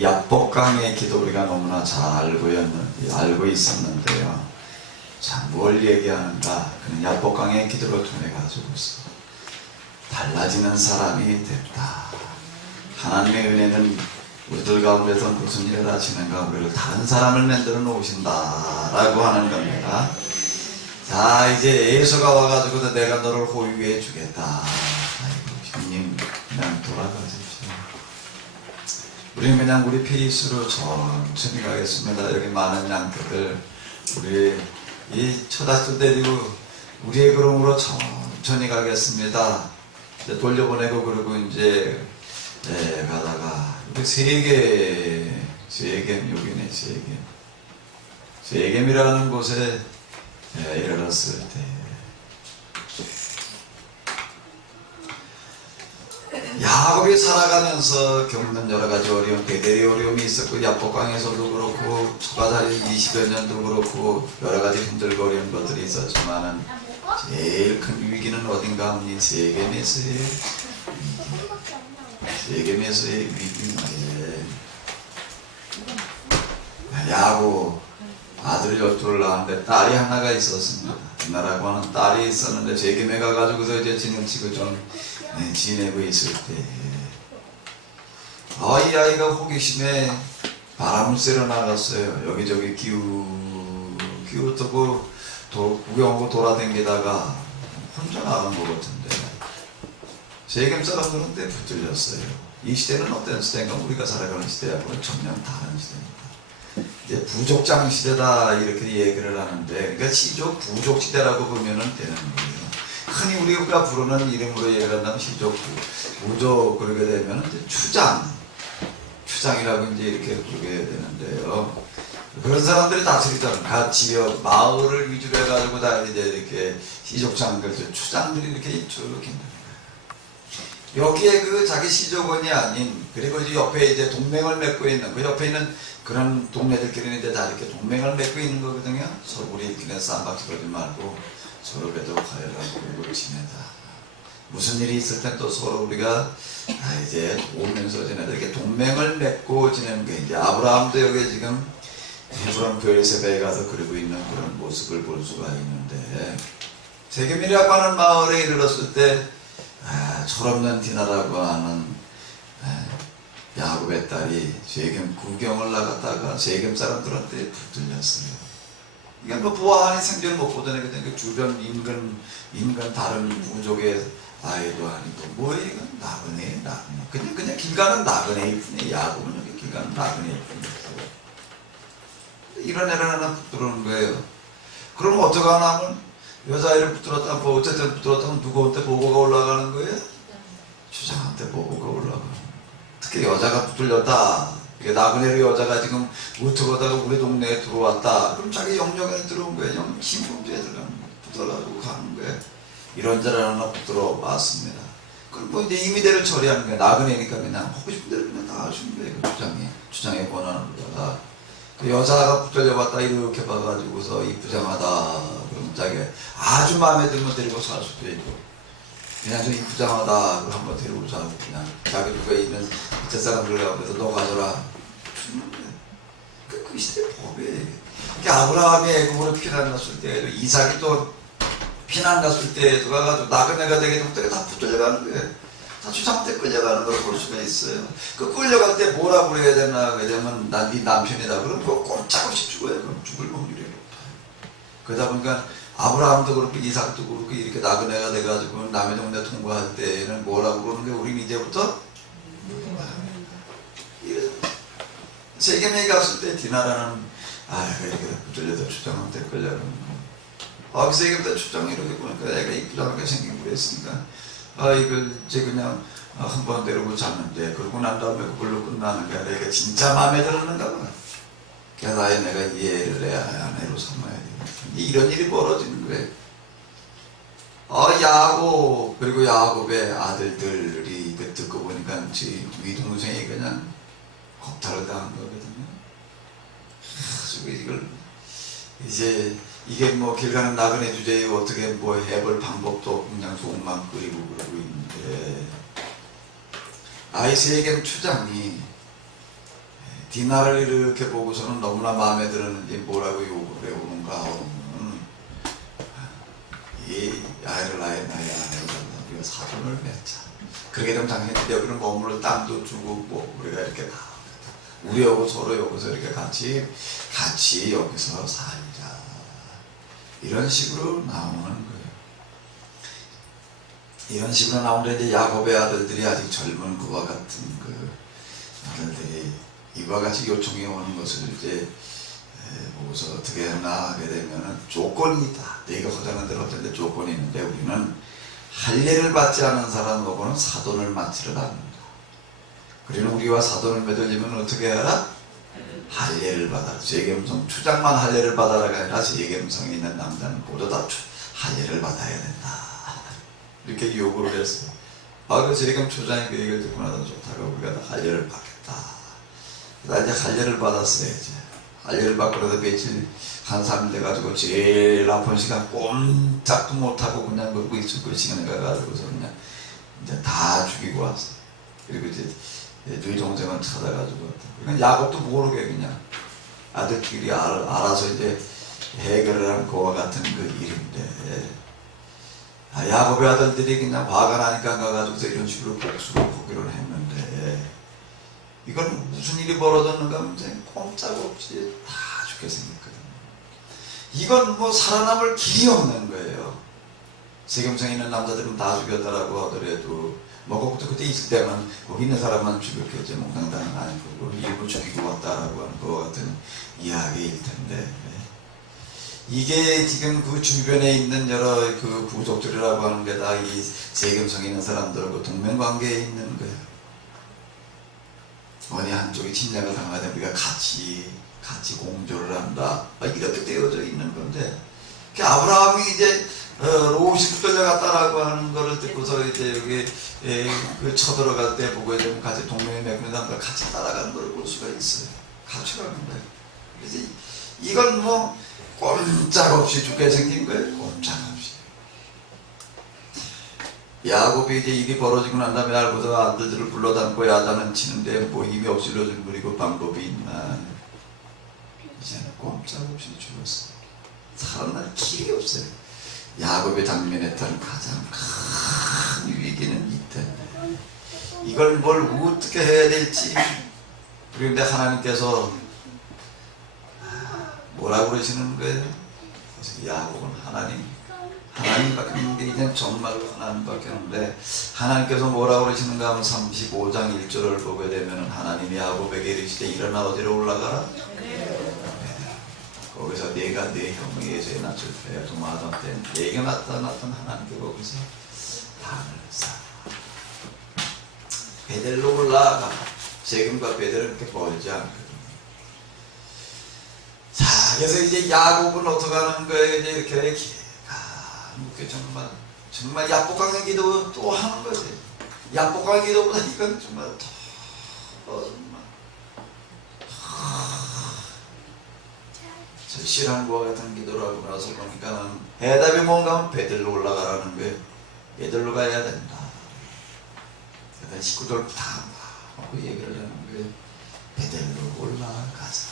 야복강의 기도 우리가 너무나 잘 알고 있었는데요. 자, 뭘 얘기하는가? 그는 야복강의 기도를 통해 가지고서 달라지는 사람이 됐다. 하나님의 은혜는 우리들 가운데서 무슨 일을 하시는가? 우리를 다른 사람을 만들어 놓으신다 라고 하는 겁니다. 자, 이제 예수가 와가지고 내가 너를 호유해 주겠다. 아이고, 형님 그냥 돌아가십시오. 우리는 그냥 우리 페이스로 천천히 가겠습니다. 여기 많은 양떼들 우리 이 처자들 데리고 우리의 걸음으로 천천히 가겠습니다. 이제 돌려보내고 그러고 이제 가다가 우리 세겜 여기네. 세겜이라는 곳에 이르렀을 때 야곱이 살아가면서 겪는 여러가지 어려움, 대대의 어려움이 있었고 야복강에서도 그렇고 초가자리 20여 년도 그렇고 여러가지 힘들고 어려운 것들이 있었지만은 제일 큰 위기는 어딘가 하니 세겜에서의 위기인데 야곱 아들을 12를 낳았는데 딸이 하나가 있었습니다. 디나라고 하는 딸이 있었는데 세겜에 가가지고서 이제 지능치고 좀 지내고 있을 때 이 아이가 호기심에 바람을 쐬러 나갔어요. 여기저기 기웃하고 구경하고 돌아다니다가 혼자 나간 것 같은데 세겜 사람들한테 붙들렸어요. 이 시대는 어떤 시대인가? 우리가 살아가는 시대하고는 전혀 다른 시대입니다. 이제 부족장 시대다 이렇게 얘기를 하는데, 그러니까 시족 부족 시대라고 보면은 되는 거예요. 흔히 우리가 부르는 이름으로 얘기를 한다면 시족 부족 그러게 되면 이제 추장이라고 이제 이렇게 부르게 되는데요. 그런 사람들이 다스리잖아요. 각 지역 마을을 위주로 해가지고 다 이제 이렇게 시족장들 추장들이 이렇게 쭉 있는 거예요. 여기에 그 자기 시족원이 아닌, 그리고 이제 옆에 이제 동맹을 맺고 있는, 그 옆에 있는 그런 동네들끼리는 이제 다 이렇게 동맹을 맺고 있는 거거든요. 서로 우리끼리 쌈박질 걸지 말고 서로 그래도 화해하고 지내자. 무슨 일이 있을 땐 또 서로 우리가 이제 오면서 지내자. 이렇게 동맹을 맺고 지내는 게 이제 아브라함도 여기 지금 헤브론 브엘세바에 가서 그러고 있는 그런 모습을 볼 수가 있는데, 세겜이라고 하는 마을에 이르렀을 때 철없는 디나라고 하는 야곱의 딸이 세겜 구경을 나갔다가 세겜 사람들한테 붙들렸어요. 이게 뭐 부하한이 생전을 못 보던 애거든요. 그 주변 인근 다른 부족의 아이도 아니고 뭐야 이건 나그네 그냥 길 가는 나그네일 뿐이에요. 야곱은 여기 길 가는 나그네일 뿐이에요. 이런 애를 하나 붙들어오는 거예요. 그럼 어떡하나 하면 여자아이를 붙들었다, 어쨌든 붙들었다면 누구한테 보고가 올라가는 거예요? 주장한테 보고가 올라가는. 특히 여자가 붙들렸다. 나그네로 여자가 지금 우트거다가 우리 동네에 들어왔다. 그럼 자기 영역에 들어온 거예요. 신분주에 들어가는 거예요. 붙들어가지고 가는 거예요. 이런 자를 하나 붙들어 왔습니다. 그럼 뭐 이제 임의대를 처리하는 거예요. 나그네니까 그냥 하고 싶은 대로 그냥 다 하시는 거예요. 그 주장에 권하는 거다가. 그 여자가 붙들려봤다 이렇게 봐가지고서 이쁘장하다. 그럼 자기 아주 마음에 들면 데리고 살 수도 있고, 그냥 좀 이쁘장하다. 그걸 한번 데리고 자고 그냥 자기 누가 있는 밑에 사람들 앞에서 너 가져라. 주는 거예요. 그 시대의 법이에요. 아브라함이 애굽으로 피난 갔을 때, 이삭이 또 피난 갔을 때도 가가지고 나그네가 되게 될 때 다 붙들려가는 거예요. 다 주장때 끌려가는 걸 볼 수가 있어요. 그 끌려갈 때 뭐라고 그래야 되나? 왜냐면 난 네 남편이다. 그럼 그거 꼼짝없이 죽어요. 그럼 죽을 확률이 높아요. 그러다 보니까 아브라함도 그렇고 이삭도 그렇고 이렇게 나그네가 돼가지고 남의 동네 통과할 때는 뭐라고 그러는데, 우리는 이제부터 세겜에 갔을 때 디나라는 이렇게 붙들려서 추장한테 끌려가는 거예요. 세겜때 추장이 이렇게 보니까 애가 이쁘장하게 생긴 거였으니까 이걸 이제 그냥 한번 데리고 잤는데, 그러고 난 다음에 그걸로 끝나는 게 내가 진짜 마음에 들었는가 봐. 그래서 내가 이 애를 내 아내로 삼아야 돼. 이런 일이 벌어지는 거예요. 야곱, 그리고 야곱의 아들들이 듣고 보니까 제 위동생이 그냥 겁탈을 당한 거거든요. 이걸 이제 이게 뭐 길 가는 나그네 주제에 어떻게 뭐 해볼 방법도 없고 그냥 속만 끓이고 그러고 있는데, 세겜 추장이 디나를 이렇게 보고서는 너무나 마음에 들었는지 뭐라고 욕을 해오는가. 이 아이를 나의 아내로 우리가 사돈을 맺자. 그렇게 되면 당연히 여기는 머무를 땅도 주고 뭐 우리가 이렇게 우리하고 서로 여기서 이렇게 같이 여기서 살자. 이런 식으로 나오는 거예요. 이런 식으로 나오는데 이제 야곱의 아들들이 아직 젊은 그와 같은 그 아들들이 이와 같이 요청이 오는 것을 이제 보고서 어떻게 하나 하게 되면은 조건이 있다. 내가 허장한 대로 어떤 데 조건이 있는데 우리는 할례를 받지 않은 사람하고는 사돈을 맞지를 않는다. 그러면 우리와 사돈을 맺으려면 어떻게 해라? 할례를 받아라. 세겜성 추장만 할례를 받아라가 아니라 세겜성에 있는 남자는 모두 다 할례를 받아야 된다. 이렇게 요구를 했어요. 그 세겜 초장이 그 얘기를 듣고 나서 좋다고 우리가 다 할례를 받겠다. 그래서 이제 할례를 받았어요. 이제 할례를 받고 그러다 며칠 한삼일 돼가지고 제일 아픈 시간 꼼짝도 못하고 그냥 그러고 있을 그 시간에 가가지고서 그냥 이제 다 죽이고 왔어요. 그리고 이제 너희 동생은 찾아가지고 그냥 야곱도 모르게 그냥 아들끼리 알아서 이제 해결을 한 그와 같은 그 일인데 야곱의 아들들이 그냥 화가 나니까 가가지고서 이런 식으로 복수를 보기로 했는데 이건 무슨 일이 벌어졌는가 하면 꼼짝없이 다 죽게 생겼거든요. 이건 뭐 살아남을 길이 없는 거예요. 세겜성에 있는 남자들은 다 죽였다라고 하더라도 뭐 그때 있을 때만 거기 있는 사람만 죽였겠지 몽땅다는 아니고 일부 죽이고 왔다라고 하는 것 같은 이야기일 텐데 이게 지금 그 주변에 있는 여러 그 부족들이라고 하는 게 다 이 세겜성에 있는 사람들하고 동맹관계에 있는 거예요. 어느 한쪽이 침략을 당하면 우리가 같이 공조를 한다. 이렇게 되어져 있는 건데 아브라함이 이제 롯이 붙들려갔다라고 하는 거를 듣고서 이제 여기 그 쳐들어갈 때 보고 이제 같이 동맹에 맺으면서 같이 따라가는 걸 볼 수가 있어요. 같이 가는 거예요. 그래서 이건 뭐 꼼짝없이 죽게 생긴 거예요. 꼼짝없이. 야곱이 이제 일이 벌어지고 난 다음에 알고서 아들들을 불러담고 야단은 치는데 뭐 힘이 없을려준 그리고 방법이 있나. 이제는 꼼짝없이 죽었어. 살아날 길이 없어요. 야곱이 당면했던 가장 큰 위기는 이때인데 이걸 뭘 어떻게 해야 될지. 그런데 하나님께서 뭐라고 그러시는 거예요? 그래서 야곱은 하나님밖에 없는 게 이제 정말로 하나님밖에 없는데 하나님께서 뭐라고 그러시는가 하면 35장 1절을 보게 되면 하나님이 야곱에게 이르시되 일어나 어디로 올라가라? 거기서 내가 내 형의 예수에 낯을 펴야 도마하던 때 내게 나타났던 하나님께 거기서 땅을 쌓아 베델로 올라가. 세겜과 베델은 그렇게 멀지 않거든요. 자, 그래서 이제 야곱은 어떻게 하는 거예요? 이제 이렇게 정말 약복강의 기도 또 하는 거지. 약복강의 기도보다 이건 정말 절실한과 같은 기도라고 나서 보니까 해답이 뭔가 하면 베델로 올라가라는 거예요. 베델로 가야 된다. 그래서 식구들 다 그 얘기를 하는 거예요. 베델로 올라가자.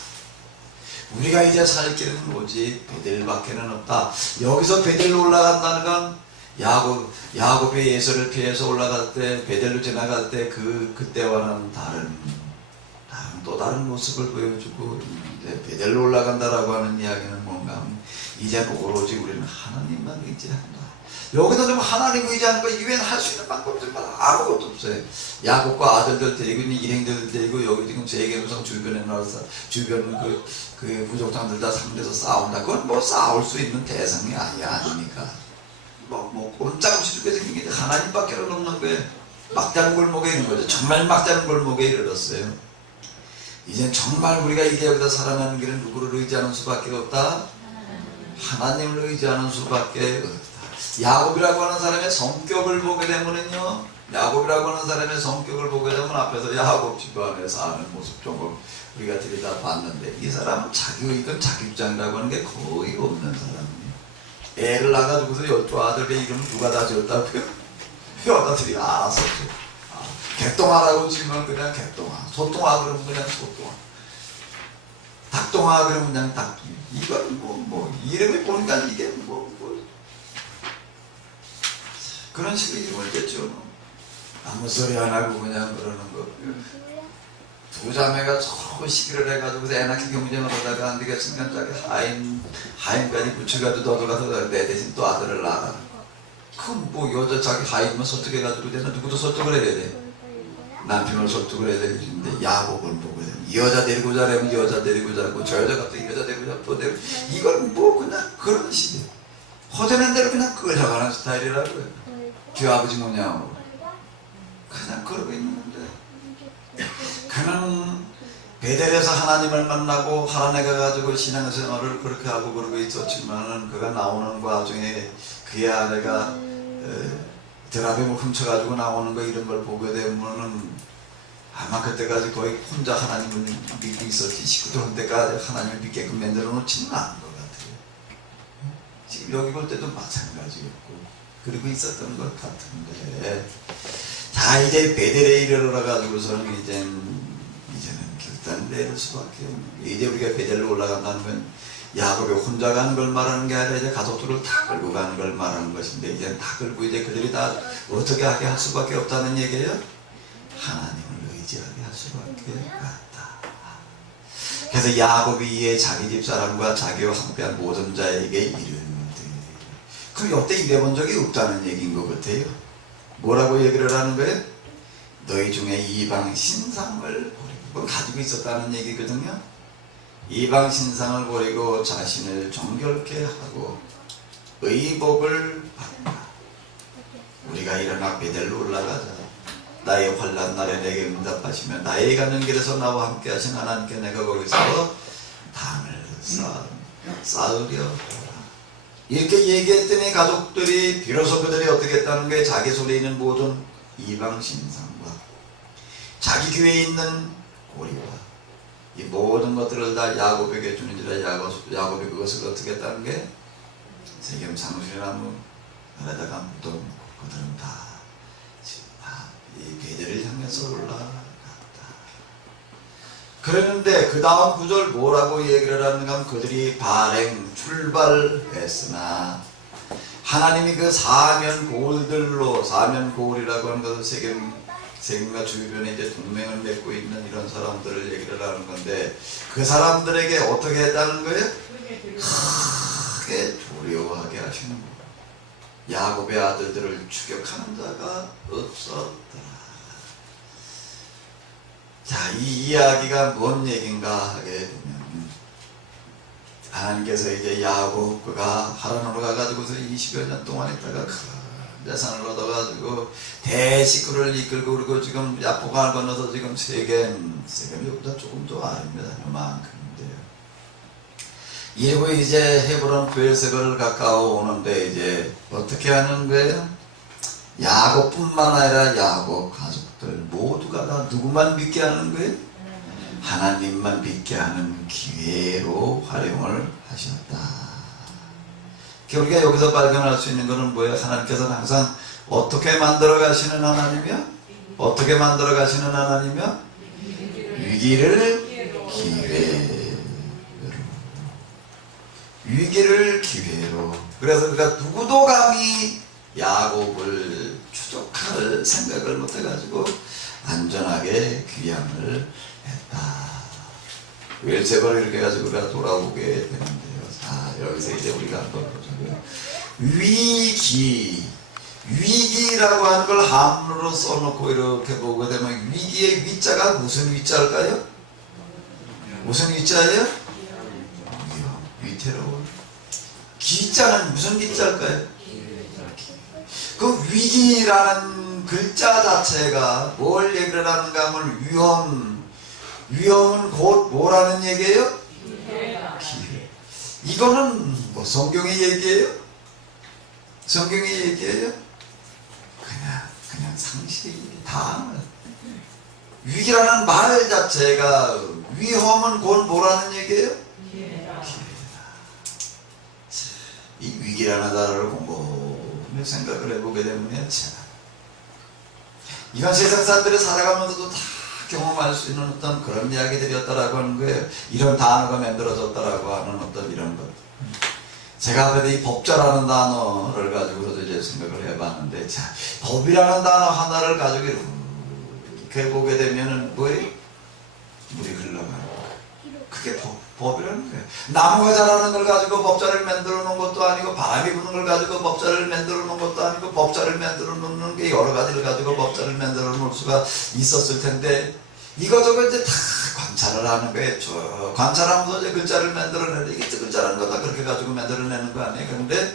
우리가 이제 살 길은 뭐지? 베델밖에는 없다. 여기서 베델로 올라간다는 건 야곱이 예서를 피해서 올라갈 때 베델로 지나갈 때 그때와는 또 다른 모습을 보여주고 있는데 베델로 올라간다라고 하는 이야기는 뭔가 하면 이제 오로지 우리는 하나님만 의지한다. 여기서 좀 하나님 의지하는 거 이외에는 할 수 있는 방법들은 아무것도 없어요. 야곱과 아들들 데리고 있는 일행들 데리고 여기 지금 세겜성 주변에 나와서 주변 그 부족장들 다 상대해서 싸운다. 그건 뭐 싸울 수 있는 대상이 아니니까. 뭐 꼼짝없이 죽게 생긴 게 하나님밖에 없는 거예요. 막다른 골목에 있는 거죠. 정말 막다른 골목에 이르렀어요. 이젠 정말 우리가 이제 여기다 살아가는 길은 누구를 의지하는 수밖에 없다? 하나님을 의지하는 수밖에 없다. 야곱이라고 하는 사람의 성격을 보게 되면은요, 야곱이라고 하는 사람의 성격을 보게 되면 앞에서 야곱 집안에 사는 모습 좀 우리가 들여다 봤는데 이 사람은 자기 의견, 자기 주장이라고 하는 게 거의 없는 사람이에요. 애를 낳아가지고서 12 아들의 이름을 누가 다 지었다고요? 여자들이 알았었죠. 개똥아라고 지면 그냥 개똥아, 소똥아 그러면 그냥 소똥아. 닭동아 그러면 그냥 닭. 이건 이름을 보니까 이게 그런 식으로 이름을 댔죠. 아무 소리 안 하고 그냥 그러는 거. 두 자매가 서로 시기를 해가지고 애 낳기 경쟁을 하다가 안 되겠으면 자기 하인까지 붙여가지고 너도 가서 내 대신 또 아들을 낳아라. 그럼 여자 자기 하인만 설득해가지고 되나 누구도 설득을 해야 돼. 남편을 설득을 해야 되는데 야곱을 보고 이 여자 데리고 자라면 이 여자 데리고 자고 저 여자 갑자기 이 여자 데리고 자고 또 데리고 이걸 그냥 그런 식이에요. 허전한 대로 그냥 끌려가는 스타일이라고요. 그 아버지 뭐냐고 그냥 그러고 있는데 그는 베델에서 하나님을 만나고 하나님에 가지고 신앙생활을 그렇게 하고 그러고 있었지만은 그가 나오는 과정에 그의 아내가 드라빔을 훔쳐가지고 나오는 거 이런 걸 보게 되면은 아마 그때까지 거의 혼자 하나님을 믿고 있었지 식구들 때까지 하나님을 믿게끔 만들어 놓지는 않은 것 같아요. 지금 여기 볼 때도 마찬가지였고 그리고 있었던 것 같은데 자 이제 베델에 이르러 가지고서는 이제는 결단될 수밖에 없는 이제 우리가 베델로 올라간다는 건 야곱이 혼자 가는 걸 말하는 게 아니라 이제 가족들을 다 끌고 가는 걸 말하는 것인데 이제 다 끌고 이제 그들이 다 어떻게 하게 할 수밖에 없다는 얘기예요. 하나님을 의지하게 할 수밖에 없다. 그래서 야곱이 이에 자기 집 사람과 자기와 함께한 모든 자에게 이르는데 그럼 여태 이래본 적이 없다는 얘기인 것 같아요. 뭐라고 얘기를 하는 거예요? 너희 중에 이방 신상을 버리고 가지고 있었다는 얘기거든요. 이방 신상을 버리고 자신을 정결케 하고 의복을 받는다. 우리가 일어나 베델로 올라가자. 나의 환난 날에 내게 응답하시며 나의 가는 길에서 나와 함께 하신 하나님께 내가 거기서 담을 쌓으려 하라. 이렇게 얘기했더니 가족들이 비로소 그들이 어떻게 했다는 게 자기 손에 있는 모든 이방 신상과 자기 교회에 있는 고리와 이 모든 것들을 다 야곱에게 주는지라 야곱이 그것을 어떻게 했다는 게 세겜 상수리나무 아래다가 묻어놓고 그들은 다 이 베델을 향해서 올라갔다. 그랬는데 그 다음 구절 뭐라고 얘기를 하는가 하면 그들이 발행 출발했으나 하나님이 그 사면 고울들로 사면 고울이라고 하는 것은 세겜과 주변에 이제 동맹을 맺고 있는 이런 사람들을 얘기를 하는 건데 그 사람들에게 어떻게 했다는 거예요? 크게 두려워하게 하시는 거예요. 야곱의 아들들을 추격하는 자가 없었더라. 자, 이 이야기가 뭔 얘기인가 하게 되면 하나님께서 이제 야곱가 하란으로 가가지고서 20여 년 동안 있다가 큰 재산을 얻어가지고 대식구를 이끌고 그리고 지금 야포강을 건너서 지금 세겜이 여기보다 조금 더 아닙니다. 요만큼인데요. 이러고 이제 헤브론 브엘세바를 가까워 오는데 이제 어떻게 하는 거예요? 야곱뿐만 아니라 야곱 가족들 모두가 다 누구만 믿게 하는 거예요? 하나님만 믿게 하는 기회로 활용을 하셨다. 우리가 여기서 발견할 수 있는 것은 뭐예요? 하나님께서는 항상 어떻게 만들어 가시는 하나님이요? 어떻게 만들어 가시는 하나님이요? 위기를 기회로. 그래서 그가 누구도 감히 야곱을 추적할 생각을 못 해가지고 안전하게 귀향을 했다. 웰세바를 이렇게 가지고 우리가 돌아오게 되는데요. 자, 여기서 이제 우리가 한번 보자고요. 위기라고 하는 걸 한문으로 써놓고 이렇게 보게 되면 위기의 위자가 무슨 위자일까요? 무슨 위자예요? 위태로운. 기자는 무슨 기자일까요? 그 위기라는 글자 자체가 뭘 얘기를 하는가 하면 위험은 곧 뭐라는 얘기예요? 기회. 이거는 뭐 성경의 얘기예요? 성경의 얘기예요? 그냥 상식이 다. 위기라는 말 자체가 위험은 곧 뭐라는 얘기예요? 기회다. 이 위기라는 단어를 곰곰이 생각을 해보게 되면 참 이건 세상 사람들이 살아가면서도 다 경험할 수 있는 어떤 그런 이야기들이었다라고 하는 거예요. 이런 단어가 만들어졌다라고 하는 어떤 이런 것. 제가 앞에도 이 법자라는 단어를 가지고서 이제 생각을 해봤는데, 자, 법이라는 단어 하나를 가지고 이렇게 보게 되면은 뭐예요? 물이 흘러가는 거예요. 그게 법이라는 거예요. 나무가 자라는 걸 가지고 법자를 만들어 놓은 것도 아니고, 바람이 부는 걸 가지고 법자를 만들어 놓은 것도 아니고, 법자를 만들어 놓는 게 여러 가지를 가지고 법자를 만들어 놓을 수가 있었을 텐데, 이거저거 이제 다 관찰을 하는 거예요. 쭉 관찰하면서 이제 글자를 만들어내는, 이게 글자라는 거 다 그렇게 가지고 만들어내는 거 아니에요. 그런데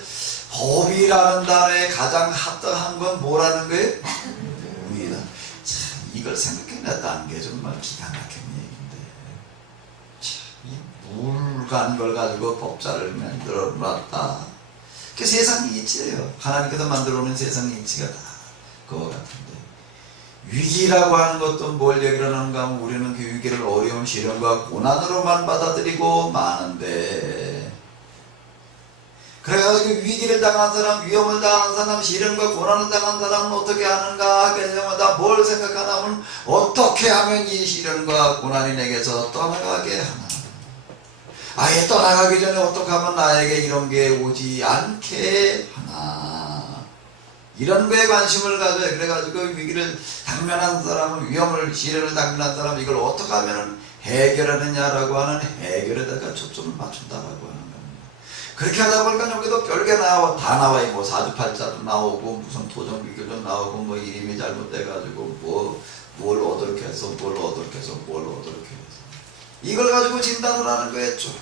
법이라는 단어에 가장 합당한 건 뭐라는 거예요? 물이다. 참, 이걸 생각해냈다는 게 정말 기가 막힌 얘기인데, 참, 이 물간 걸 가지고 법자를 만들어 놨다. 그 세상 이치예요. 하나님께서 만들어 놓은 세상 이치가 다 그거 같은데, 위기라고 하는 것도 뭘 얘기를 하는가 하면 우리는 그 위기를 어려움, 시련과 고난으로만 받아들이고 마는데, 그래가지고 위기를 당한 사람, 위험을 당한 사람, 시련과 고난을 당한 사람은 어떻게 하는가 하게 되마다 뭘 생각하냐면, 어떻게 하면 이 시련과 고난이 내게서 떠나가게 하나, 아예 떠나가기 전에 어떻게 하면 나에게 이런 게 오지 않게 하나, 이런 거에 관심을 가져요. 그래가지고 위기를 당면한 사람은, 위험을, 시련을 당면한 사람은 이걸 어떻게 하면 해결하느냐라고 하는 해결에다가 초점을 맞춘다라고 하는 겁니다. 그렇게 하다 보니까 여기도 별게 나와, 다 나와요. 뭐 사주팔자도 나오고, 무슨 토정비교도 나오고, 뭐 이름이 잘못돼가지고, 뭘 어떻게 해서, 뭘 어떻게 해서, 뭘 어떻게 해서. 이걸 가지고 진단을 하는 거였죠.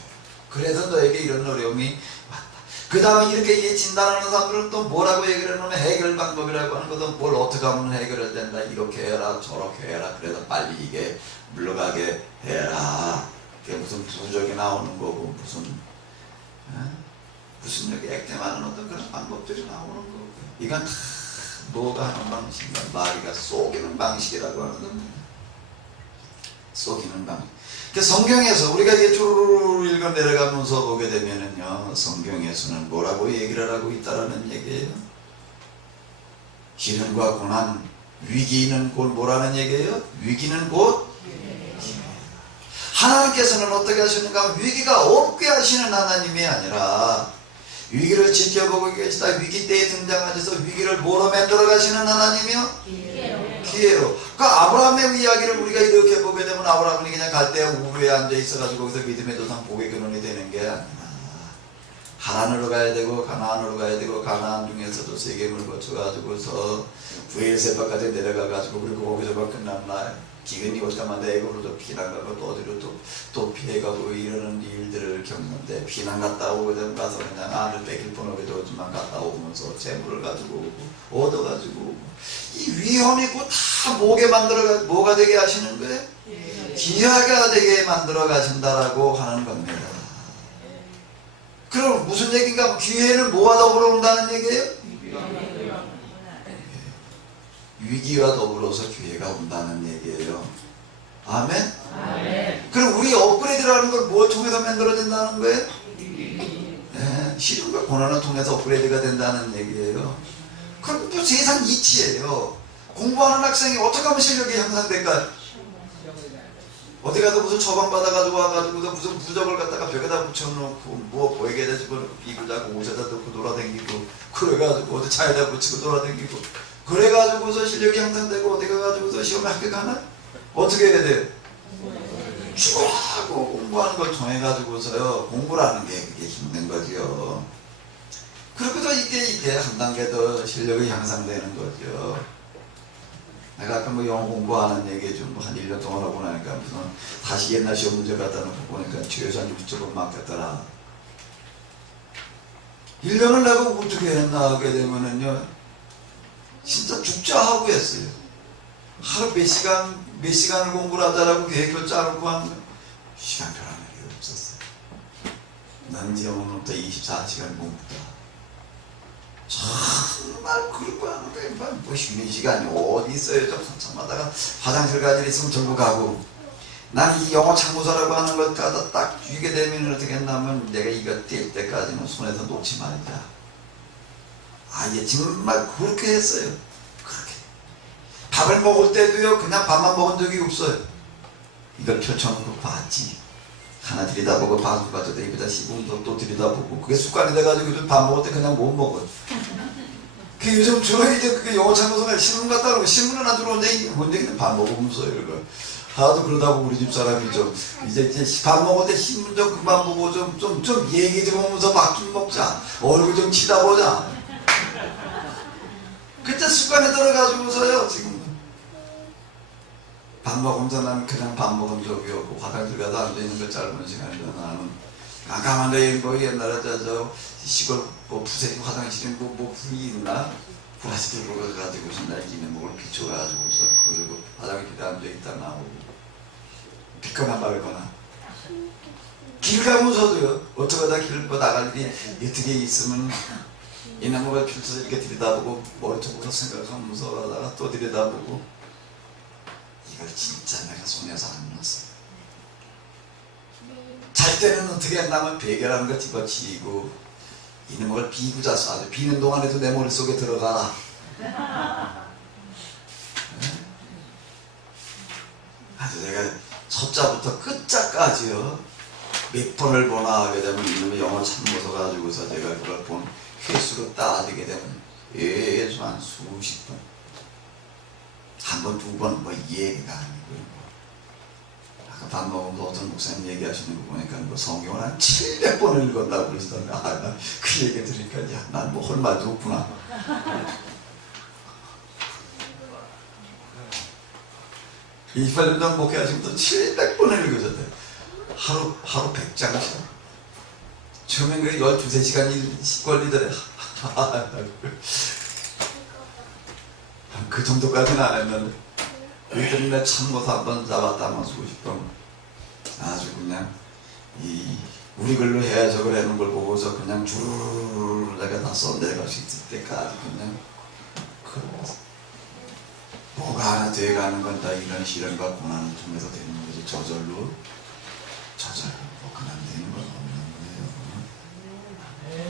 그래서 너에게 이런 어려움이 왔다. 그 다음에 이렇게 진단하는 사람들은 또 뭐라고 얘기를 해놓으면, 해결 방법이라고 하는 것은 뭘 어떻게 하면 해결을 된다. 이렇게 해라, 저렇게 해라. 그래서 빨리 이게 물러가게 해라. 그게 무슨 부적이 나오는 거고, 무슨 여기 액땜하는 어떤 그런 방법들이 나오는 거고. 이건 다 뭐가 하는 방식인가? 마귀가 속이는 방식이라고 하는 겁니다. 속이는 방식. 성경에서 우리가 이게 쭉 읽어 내려가면서 보게 되면은요, 성경에서는 뭐라고 얘기를 하고 있다라는 얘기예요? 시련과 고난, 위기는 곧 뭐라는 얘기예요? 위기는 곧 하나님께서는 어떻게 하시는가 하면, 위기가 없게 하시는 하나님이 아니라 위기를 지켜보고 계시다. 위기 때에 등장하셔서 위기를 뭐로 만들어 가시는 하나님이요? 기회로. 그러니까 아브라함의 이야기를 우리가 이렇게 보게 되면, 아브라함이 그냥 갈대아 우르에 앉아 있어가지고 거기서 믿음의 조상 복의 근원이 되는 게 아니라, 하란으로 가야 되고 가나안으로 가야 되고, 가나안 중에서도 세겜을 거쳐가지고서 부엘세바까지 내려가가지고, 그리고 거기서만 끝난 날 기근이 올까만 애굽으로도 피난가고, 또 어디로 또 피해가고, 이러는 일들을 겪는데, 피난 갔다 오고 가서 그냥 안을 뺏길 뻔하게도 오지만 갔다 오면서 재물을 가지고 오고 얻어가지고 오고, 이 위험이 곧 다 뭐가 되게 하시는 거예요? 기회가 되게 만들어 가신다라고 하는 겁니다. 그럼 무슨 얘기인가 하면, 기회는 뭐와 더불어 온다는 얘기예요? 위기와 더불어서 기회가 온다는 얘기예요. 아멘? 아멘. 그럼 우리 업그레이드라는 걸 뭘 통해서 만들어진다는 거예요? 네, 시련과 고난을 통해서 업그레이드가 된다는 얘기예요. 그럼 또 세상 이치예요. 공부하는 학생이 어떻게 하면 실력이 향상될까요? 어디 가서 무슨 처방받아가지고 와가지고서 무슨 부적을 갖다가 벽에다 붙여놓고, 뭐 보이게 집어넣고 비구자고 옷에다 넣고 돌아다니고, 그래가지고 어디 차에다 붙이고 돌아다니고, 그래가지고서 실력이 향상되고, 어디 가가지고서 시험에 합격하나? 어떻게 해야 돼요? 죽어라고 공부하는 걸 통해가지고서요, 공부라는 게 그게 힘든 거죠. 그렇게도 이게 한 단계 더 실력이 향상되는 거죠. 내가 아까 뭐 영어 공부하는 얘기 좀 한 1년 동안 하고 나니까, 무슨 다시 옛날 시험 문제 갖다 놓고 보니까 최소 한 60점 맞겠더라. 1년을 내가 어떻게 했나 하게 되면은요, 진짜 죽자 하고 했어요. 하루 몇 시간을 공부를 하자라고 계획을 짜놓고 하는 거, 시간 별하는 게 없었어요. 난 영어부터 24시간 공부다. 정말 그러고 하는데, 뭐 쉬는 시간이 어디 있어요. 좀 산책마다가 화장실 갈 일 있으면 절고 가고. 난 이 영어 참고서라고 하는 것 갖다 딱 주게 되면 어떻게 했냐면, 내가 이거 뗄 때까지는 손에서 놓지 말자. 아, 얘 정말 그렇게 했어요. 그렇게 밥을 먹을 때도요 그냥 밥만 먹은 적이 없어요. 이걸 펼쳐놓고 봤지. 하나 들여다보고 반수 가져다 입에다 씹으면 또 들여다보고 그게 습관이 돼가지고 요즘 밥 먹을 때 그냥 못 먹어요. 그 요즘 주로 이제 그게 영어 참고서가 신문 갖다 놓고 신문은 안 들어오는데 혼자 밥 먹으면서 이러고 하도 그러다 보고 우리 집 사람이 좀 이제 밥 먹을 때 신문 좀 그만 보고 좀 얘기 좀 하면서 밥 좀 먹자. 얼굴 좀 치다보자. 그때 습관에 들어가지고서요 지금 밥 먹으면서 나는 그냥 밥 먹은 적이 없고 화장실 가서 앉아있는 거 짧은 시간이다. 나는 깜깜한데 뭐 옛날에 저 시골 뭐 부세 화장실에 뭐 불이 있나? 불화시켜 가지고서 날 기는 목을 비춰가지고서 그리고 화장실에 앉아있다 나오고 빛거나 말거나 길 가면서도요 어쩌다 길을 뭐 나갈 일이 어떻게 있으면 이나무가 펼쳐서 이렇게 들여다보고 머리쪽부터 생각하면서 하다가 또 들여다보고 이걸 진짜 내가 손에서 안 놨어. 잘 때는 어떻게 한다면 베개라는 거 집어치고 이놈을 비고 잤어. 아주 비는 동안에도 내 머릿속에 들어가라. 아주 내가 첫자부터 끝자까지요 몇 번을 보나 하게 되면 이놈의 영어 참고서 가지고서 제가 그걸 본 횟수로 따지게 되면 예수 한 수십 번, 한 번, 두 번 뭐 얘기가 아니고요. 아까 밥 먹으면서 어떤 목사님 얘기하시는 거 보니까 뭐 성경을 한 700번을 읽었다고 그러시던데 그 얘기 들으니까 야, 난 뭐 할 말도 없구나. 28년 전 목회하시면서 700번을 읽으셨대요. 하루 100장씩. 처음엔 그게 12~13시간이 걸리더래. 그 정도까지는 안 했는데 그랬더니 내 참고서 한번 잡았다면 수십 번 아주 그냥 우리 글로 해야 저걸 해놓은 걸 보고서 그냥 주르르 내가 다 써내려갈 수 있을 때까지 그냥 뭐가 하나 돼가는 건 다 이런 시련과 고난을 통해서 되는 거지 저절로 뭐 그냥 되는 건 없는 거예요.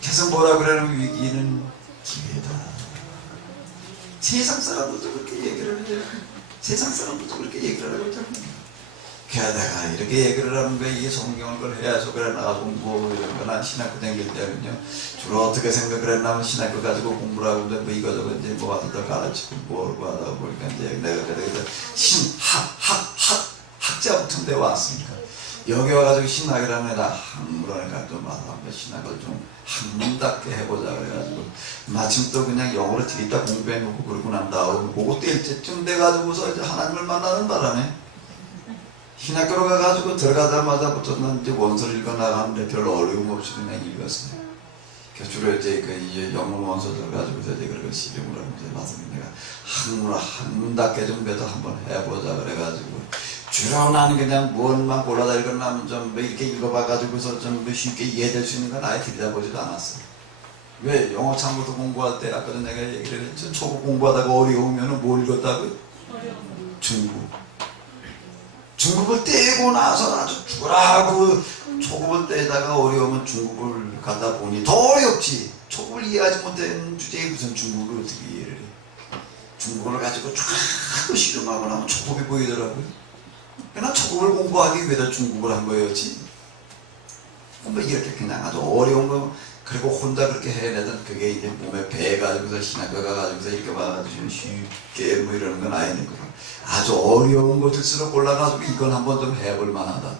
그래서 뭐라 그러는 위기는 기회다. 세상 사람들도 그렇게 얘기를 해요. 세상 사람들도 그렇게 얘기를 하고 있잖아요. 게다가 이렇게 얘기를 하는 거에 이게 성경을 걸 해야 저걸 나가고 뭐 이런 거나 신학교 다닐 때는요 주로 어떻게 생각을 했냐면 신학교 가지고 공부를 하는데 뭐 이거저거 이제 뭐 와서 더 가르치고 뭐 하다 보니까 이제 내가 그래서 학자 붙은 데 왔으니까 여기 와가지고 신학이라는 애다 학문이니까 좀 와서 신학을 좀 학문답게 해보자 그래가지고 마침 또 그냥 영어를 뒤에다 공부해놓고 그러고 난 다음에 그거 뗄 때쯤 돼가지고서 이제 하나님을 만나는 바람에 신학교로 가가지고 들어가자마자부터 난 이제 원서를 읽어나가는데 별 어려움 없이 그냥 읽었어요. 주로 이제 그 영문 원서 들어가지고서 이제 그걸 시험을 하면서 와서 내가 학문답게 좀 그래도 한번 해보자 그래가지고 주로 나는 그냥 무엇만 골라다 읽었나면 좀 이렇게 읽어봐가지고서 좀 쉽게 이해될 수 있는 건 아예 들여다보지도 않았어. 왜? 영어 참고도 공부할 때 아까 전에 내가 얘기를 했죠. 초급 공부하다가 어려우면 뭐 읽었다고요? 중국을 떼고 나서 아주 죽으라고 초급을 떼다가 어려우면 중국을 갖다 보니 더 어렵지. 초급을 이해하지 못하는 주제에 무슨 중국을 어떻게 이해를 해. 중국어를 가지고 쫙 실험하고 나면 초급이 보이더라고요. 그냥 초급을 공부하기 위해서 중국을 한 거였지. 뭐 이렇게 그냥 아주 어려운 거 그리고 혼자 그렇게 해내던 그게 이제 몸에 배가지고서 신학교 가가지고서 이렇게 봐가지고 쉽게 뭐 이러는 건 아니니까 아주 어려운 것일수록 골라가지고 이건 한번 좀 해볼 만하다.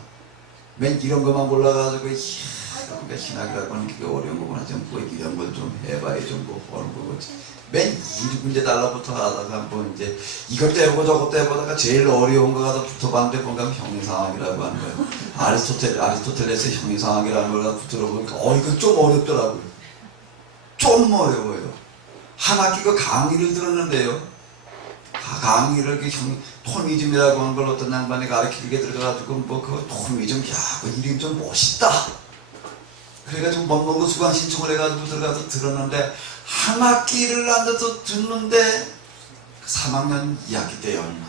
맨 이런 것만 골라가지고 그러니까 신학이라고 하는 게 어려운 거구나. 좀 뭐 이런 걸 좀 해봐야 좀 뭐 하는 거지. 맨 이 문제 달라붙어 하다가 뭐 이제 이것도 해보고 저것도 해보다가 제일 어려운 거 가서 붙어봤는데 뭔가 형이상학이라고 하는 거예요. 아리스토텔레스의 형이상학이라는 걸 가서 붙들어보니까 이거 좀 어렵더라고요. 좀 어려워요. 한 학기 그 강의를 들었는데요. 강의를 토미즘이라고 하는 걸 어떤 양반이 가르치게 들어가가지고 뭐 그 토미즘 그 이름 좀 멋있다. 그래가지고 먹는 수강 신청을 해가지고 들어가서 들었는데 한 학기를 앉아서 듣는데 3학년 2학기 때였나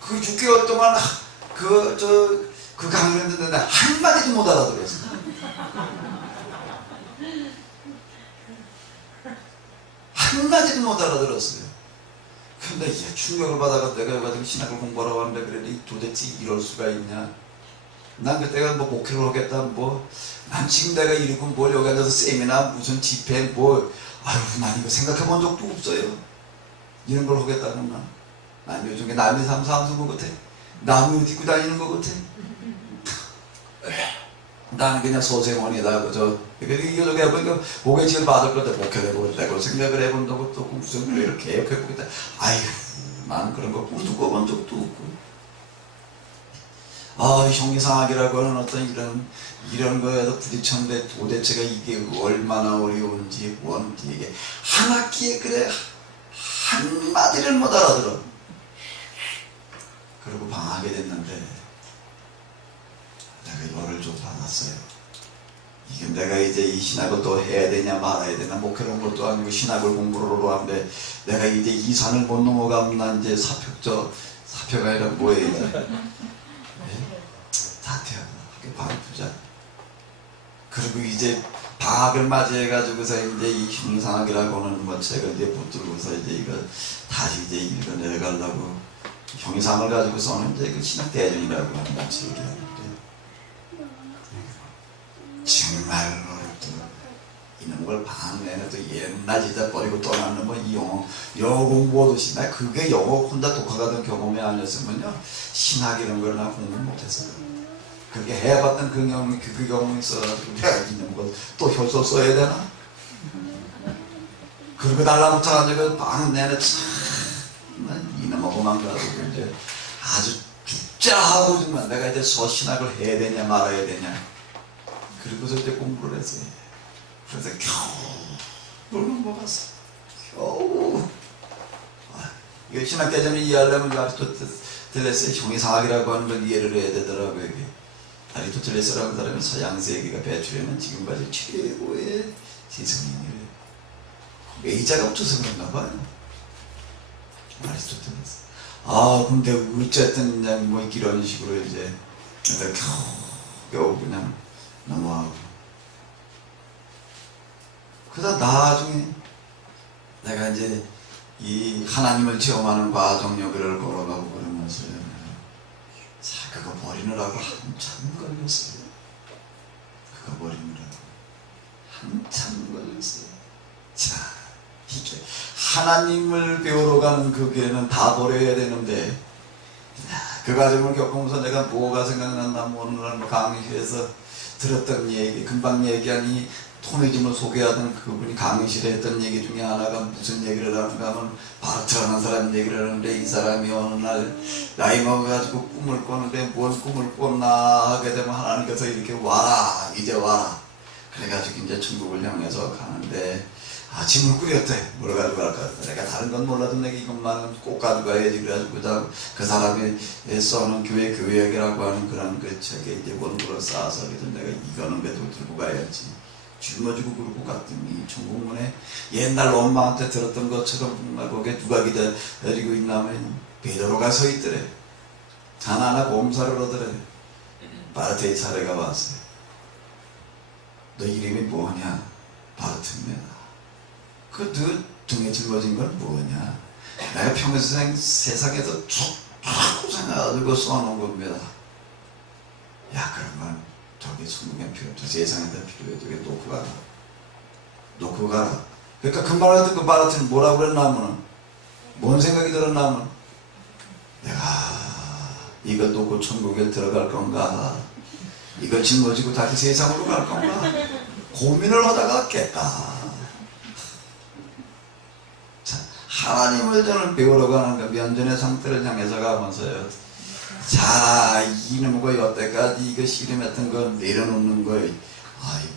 그 6개월 동안 그 강의를 듣는데 한마디도 못 알아들었어요. 한마디도 못 알아들었어요. 근데 이제 충격을 받아가 내가 가지고 신학을 공부하라고 하는데 그래 도대체 이럴 수가 있냐. 난 그때가 뭐 목회를 하겠다 난 지금 내가 이러고 뭘 여기 앉아서 세미나 무슨 집회 아유 난 이거 생각해 본 적도 없어요. 이런 걸 하겠다는 난 요즘에 남의 삶 사는 것 같아. 남이 옷 입고 다니는 것 같아. 나는 그냥 소생원이다 그저 이게 저기 해보니까 고개질 받을 건데 목회되고 내고 생각을 해본다고 또 무슨 교회를 계획해보겠다. 아유 나는 그런 거 꿈도 꿔본 적도 없고. 형이상학이라고 하는 어떤 이런 거에도 부딪혔는데 도대체가 이게 얼마나 어려운지 뭔지 이게 한 학기에 그래 한마디를 못 알아들어. 그리고 방학이 됐는데 내가 열을 좀 받았어요. 이게 내가 이제 이 신학을 또 해야 되냐 말아야 되나 목회를 온 것도 아니고 신학을 공부를 하는데 내가 이제 이 산을 못 넘어가면 난 이제 사표가 아니라 뭐예요 이제 사퇴하고 학교 바꾸자. 그리고 이제 방학을 맞이해가지고서 이제 이 형이상학이라고 하는 책을 이제 붙들고서 이제 이거 다시 이제 읽어내가려고 형이상을 가지고서는 이제 그 신학대전이라고 하는 책이었는데 정말로 또 이런 걸 방 내내 또 옛날 진짜 버리고 떠나는 이 영어 공부하듯이 나 그게 영어 혼자 독학하던 경험이 아니었으면요 신학 이런 걸 나 공부 못했어요. 그렇게 해봤던 그 경험이 있어가지고 내가 이런 걸또 효소 써야 되나? 그리고 달라붙어가지고 방 내내 참 이놈하고만 가지고 이제 아주 죽자 하고 정말 내가 이제 서신학을 해야 되냐 말아야 되냐. 그리고서 이제 공부를 했어요. 그래서 겨우 넘어갔어. 겨우. 이거 신학대전을 이해하려면 아리스토텔레스의 형이상학이라고 하는 걸 이해를 해야 되더라고요. 이게. 아리스토텔레스라는 사람이 서양세계가 배출하는 지금까지 최고의 지성인이래요. 메이자가 없어서 그런가 봐요. 아리스토텔레스. 근데 어쨌든 그냥 이런 식으로 이제 겨우 그냥 넘어가고. 그러다 나중에 내가 이제 이 하나님을 체험하는 과정역을 걸어가고 그러면서요. 그거 버리느라고 한참 걸렸어요. 그거 버리느라고 한참 걸렸어요. 자, 이게 하나님을 배우러 가는 그 길에는 다 버려야 되는데 그 과정을 겪으면서 내가 뭐가 생각났나 오늘 강의실에서 들었던 얘기, 금방 얘기한 이 토미즘을 소개하던 그분이 강의실에 했던 얘기 중에 하나가 무슨 얘기를 하는가 하면 바르트라는 사람 얘기를 하는데 이 사람이 어느 날 나이 먹어가지고 꿈을 꿨는데 뭔 꿈을 꿨나 하게 되면 하나님께서 이렇게 와라 이제 와라 그래가지고 이제 천국을 향해서 가는데 짐을 꾸렸대. 뭘 가지고 갈까? 내가 다른 건 몰라도 내가 이것만은 꼭 가지고 가야지. 그래가지고 그 사람이 써는 교회학이라고 하는 그런 그 책에 이제 원고를 쌓아서 그래서 내가 이거는 그래도 들고 가야지. 짊어지고 그러고 갔더니 천국문에 옛날 엄마한테 들었던 것처럼 정말 거기에 누가 기다리고 있나면 베드로가 서 있더래. 하나하나 검사를 하더래. 바르트의 차례가 왔어요. 너 이름이 뭐냐? 바르트입니다. 그 너 등에 짊어진 건 뭐냐? 내가 평생 세상에서 좋다고 생각하고 써놓은 겁니다. 야 그러면 저기 천국엔 필요 없어. 세상에다 필요해. 저기 놓고 가라. 놓고 가라. 그러니까 금방 그 바르트는 뭐라고 그랬나면 뭔 생각이 들었나면 내가 이거 놓고 천국에 들어갈 건가? 이걸 짊어지고 다시 세상으로 갈 건가? 고민을 하다가 깼다. 하나님을 저는 배우러 가는 그 면전의 상태를 향해서 가면서요. 자, 이놈과 여태까지 이거 씨름했던 거 내려놓는 거예요. 아이고.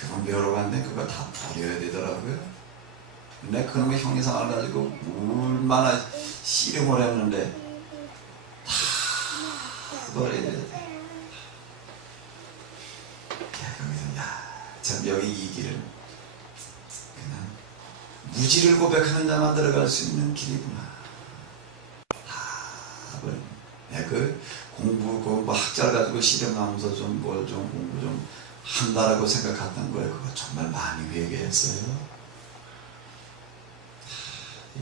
그건 배우러 갔는데 그거 다 버려야 되더라고요. 근데 그놈의 형이상을 가지고 얼마나 씨름을 했는데 다 버려야 돼. 참 여기 이 길을 무지를 고백하는 자만 들어갈 수 있는 길이구나. 그 공부 학자를 가지고 실험하면서 좀 뭘 좀 공부 좀 한다라고 생각했던 거예요. 그거 정말 많이 회개했어요.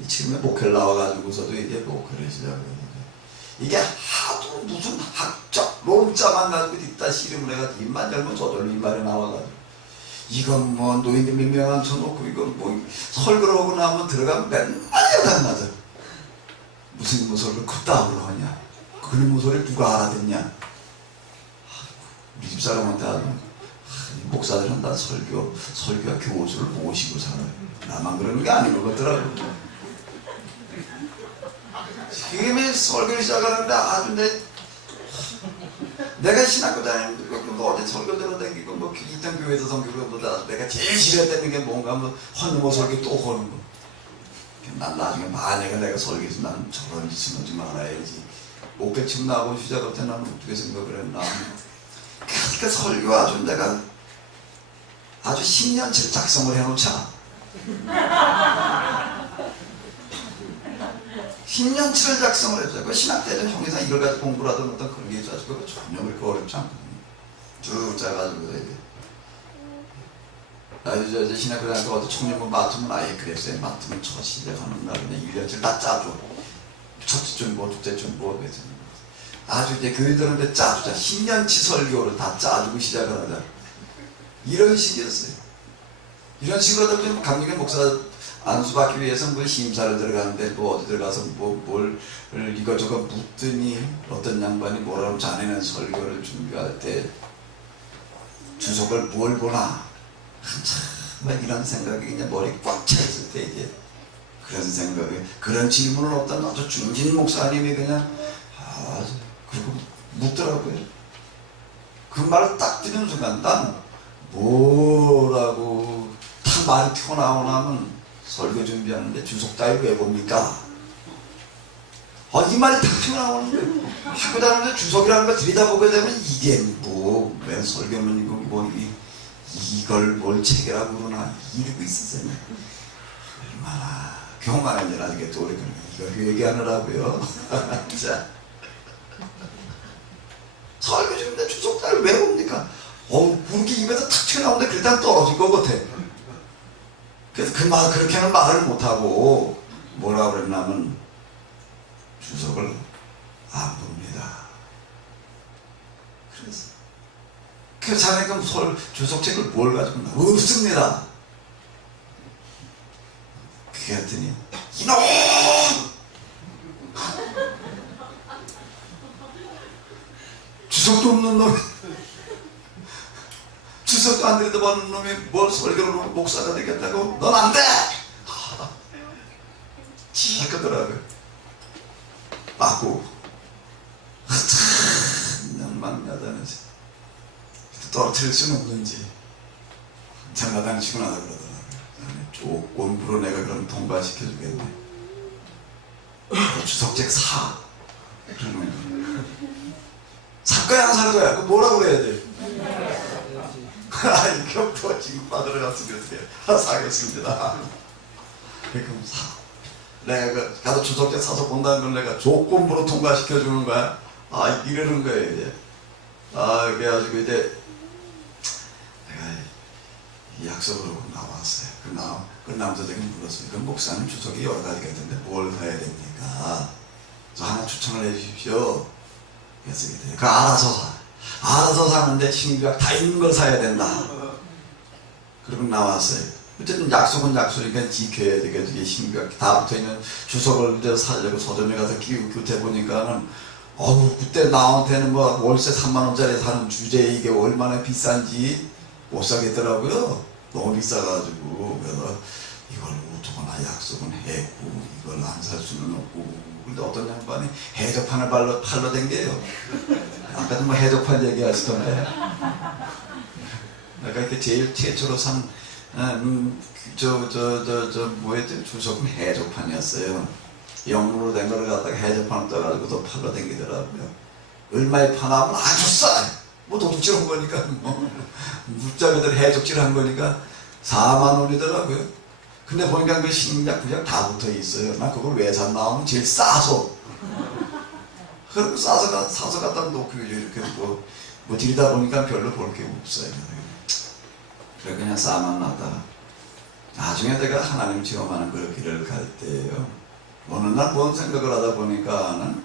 지금의 목회를 나와가지고서도 이제 목회를 시작해요. 이게 하도 무슨 학적 논자만 가지고 있다 씨름을 해가지고 입만 열면 저절로 입말이 나와가지고 이건 뭐 노인들 몇 명 앉혀놓고 이건 뭐 설교를 하고 나면 들어가면 맨날 여당 맞아. 무슨 모서리를 그따구로 하냐, 그런 모서리를 누가 알아듣냐. 우리 집사람한테 아주 목사들은 다 설교와 교수를 모시고 살아요. 나만 그러는 게 아닌 것 같더라고. 지금의 설교를 시작하는데 아주 내가 신학교 다니는데 어디 설교 들어다니고 뭐 있던 교회에서 성교보다 내가 제일 싫어했다는 게 뭔가 하면 헌금어 설교 또 하는 거. 난 나중에 만약에 내가 설교해서 난 저런 짓은 하지 말아야지. 목회 치고 나하고 시작할 때 나는 어떻게 생각을 했나. 그러니까 설교 아주 내가 아주 10년치 작성을 해놓자. 10년치를 작성을 했어요. 그 신학 때는 형이상 이걸 가지고 공부를 하던 어떤 그런 게 있어서 그거 전혀 그렇게 어렵지 않거든요. 쭉 짜가지고 이게 저 신학교 다닐 때 어디 청년부 맡으면 아예 그랬어요. 맡으면 첫 시작하는 날 그냥 1년치를 다 짜줘. 첫째 준보, 둘째 준보 그래서 아주 이제 교회들한테 짜주자. 10년치 설교를 다 짜주고 시작을 하자. 이런 식이었어요. 이런 식으로 하다 보면 강력한 목사 안수받기 위해서 뭐 심사를 들어가는데 뭐 어디 들어가서 뭘 이거저거 묻더니 어떤 양반이 뭐라고 자네는 설교를 준비할 때 주석을 뭘 보나 한참 이런 생각이 그냥 머리 꽉 차 있을 때 이제 그런 생각이 그런 질문을 어떤 아주 중진 목사님이 그냥 그리고 묻더라고요. 그 말을 딱 듣는 순간 난 뭐라고 딱 말이 튀어나오나면 설교 준비하는데 주석 따위 왜 봅니까? 이 말이 딱 튀어나오는데 학교 다니는데 주석이라는 걸 들여다보게 되면 이게 왜 설교는 이거 이걸 뭘 체계라고 그러나 이러고 있었어요. 얼마나 교만한지 나중에 또 우리 이거 얘기하느라고요. 자, 설교 준비인데 주석 따위 왜 봅니까? 그렇게 입에서 탁 튀어나오는데 그러다 떨어질 것 같아. 그래서 그렇게는 말을 못하고 뭐라 그랬냐면 주석을 안 봅니다. 그래서 자네가 주석책을 뭘 가지고 있나? 없습니다. 그게 했더니 이놈! 주석도 없는 놈이 주석도 안 들여다보는 놈이 뭘 설교를 목사가 되겠다고? 넌 안 돼! 지하더라고요. 맞고 연망야단에서 떨어뜨릴 수는 없는지 장가당 치고 나다 그러더라고요. 조건부로 내가 그럼 통과시켜주겠네. 주석책 사. 그러는 거야. 살 거야 안 살 거야? 그거 뭐라고 그래야 돼? 이거 뭐 지금 받으러 갔으면 어떡해. 사겠습니다. 그럼 사. 내가 가서 주석책 사서 본다는 걸 내가 조건부로 통과시켜주는 거야. 이러는 거예요, 이제. 그래가지고 이제 내가 이 약속을 하고 나왔어요. 끝나면서 제가 물었어요. 그럼 목사님 주석이 여러 가지가 있는데 뭘 해야 됩니까? 저 하나 추천을 해 주십시오. 그래서 그 알아서 사는데 신규약 다 있는 걸 사야 된다. 그러고 나왔어요. 어쨌든 약속은 약속이니까 지켜야 되겠지. 신규약 다 붙어있는 주석을 이제 사려고 서점에 가서 기웃기웃 해보니까는 그때 나한테는 뭐 월세 3만원짜리 사는 주제에 이게 얼마나 비싼지 못 사겠더라고요. 너무 비싸가지고. 그래서 이걸 어쩌거나 약속은 했고 이걸 안 살 수는 없고. 근데 어떤 양반이 해적판을 팔러 댕겨요. 아까도 뭐 해적판 얘기하시던데. 내가 이렇게 제일 최초로 산 뭐였지? 주석은 해적판이었어요. 영문으로 된 거를 갖다가 해적판을 떠가지고서 팔러 댕기더라고요. 얼마에 파나면 아주 싸요. 뭐 도둑질 한 거니까 물자기들 해적질 한 거니까 4만 원이더라고요. 근데 보니까 그 신약 구약 다 붙어 있어요. 난 그걸 왜 샀나 하면 제일 싸서. 그리고 사서 갖다 놓고 이렇게 뭐 들이다 보니까 별로 볼 게 없어요. 그래 그냥 싸만 나다. 나중에 내가 하나님 체험하는 그 길을 갈 때예요. 어느 날 뭔 생각을 하다 보니까는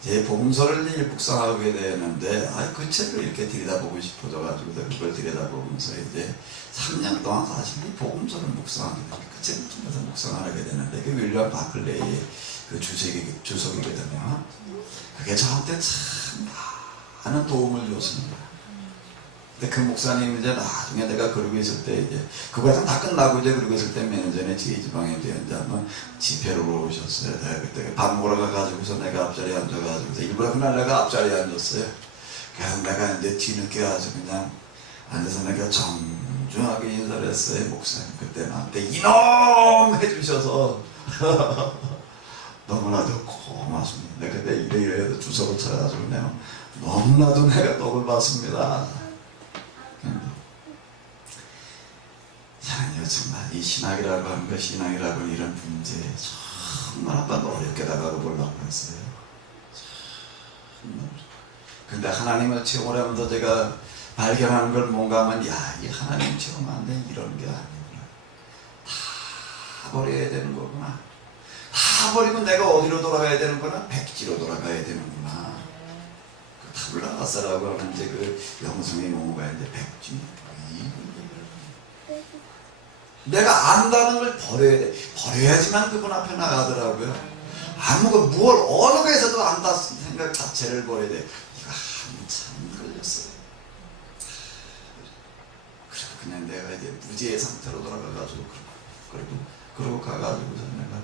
제 복음서를 이제 묵상하게 되는데, 그 책을 이렇게 들여다보고 싶어져가지고 그걸 들여다보면서 이제 3년 동안 사실 이 복음서를 묵상하게 됩니다. 그 책을 통해서 묵상을 하게 되는데, 그 윌리엄 바클레이의 그 주석이거든요. 그게 저한테 참 많은 도움을 줬습니다. 근데 그 목사님 이제 나중에 내가 그러고 있을 때 이제 그 과정 다 끝나고 이제 그러고 있을 때 몇 년 전에 저희 지방에 이제 한번 집회로 오셨어요. 내가 그때 밥 먹으러 가가지고서 내가 앞자리에 앉아가지고서 일부러 그날 내가 앞자리에 앉았어요. 그래서 내가 이제 뒤늦게 아주 그냥 앉아서 내가 정중하게 인사를 했어요. 목사님 그때 나한테 이놈 해주셔서 너무나도 고맙습니다. 내가 그때 이래 해도 주석을 쳐가지고 내가 너무나도 내가 복을 받습니다. 사랑해요. 정말 이 신학이라고 하는 것, 신앙이라고 하는 이런 문제에 정말 한번 어렵게 다가가 보려고 했어요. 근데 하나님을 체험을 하면서 제가 발견하는 걸 뭔가 하면, 이 하나님 체험하는데 이런 게 아니구나. 다 버려야 되는 거구나. 다 버리고 내가 어디로 돌아가야 되는구나? 백지로 돌아가야 되는구나. 그 타블라가사라고 하는 이제 그 영성의 용어가 이제 백지. 내가 안다는 걸 버려야 돼. 버려야지만 그분 앞에 나가더라고요. 뭘 어느 거에서도 안다 생각 자체를 버려야 돼. 이거 한참 걸렸어요. 그래서 그냥 내가 이제 무지의 상태로 돌아가가지고 그러고 가가지고서 내가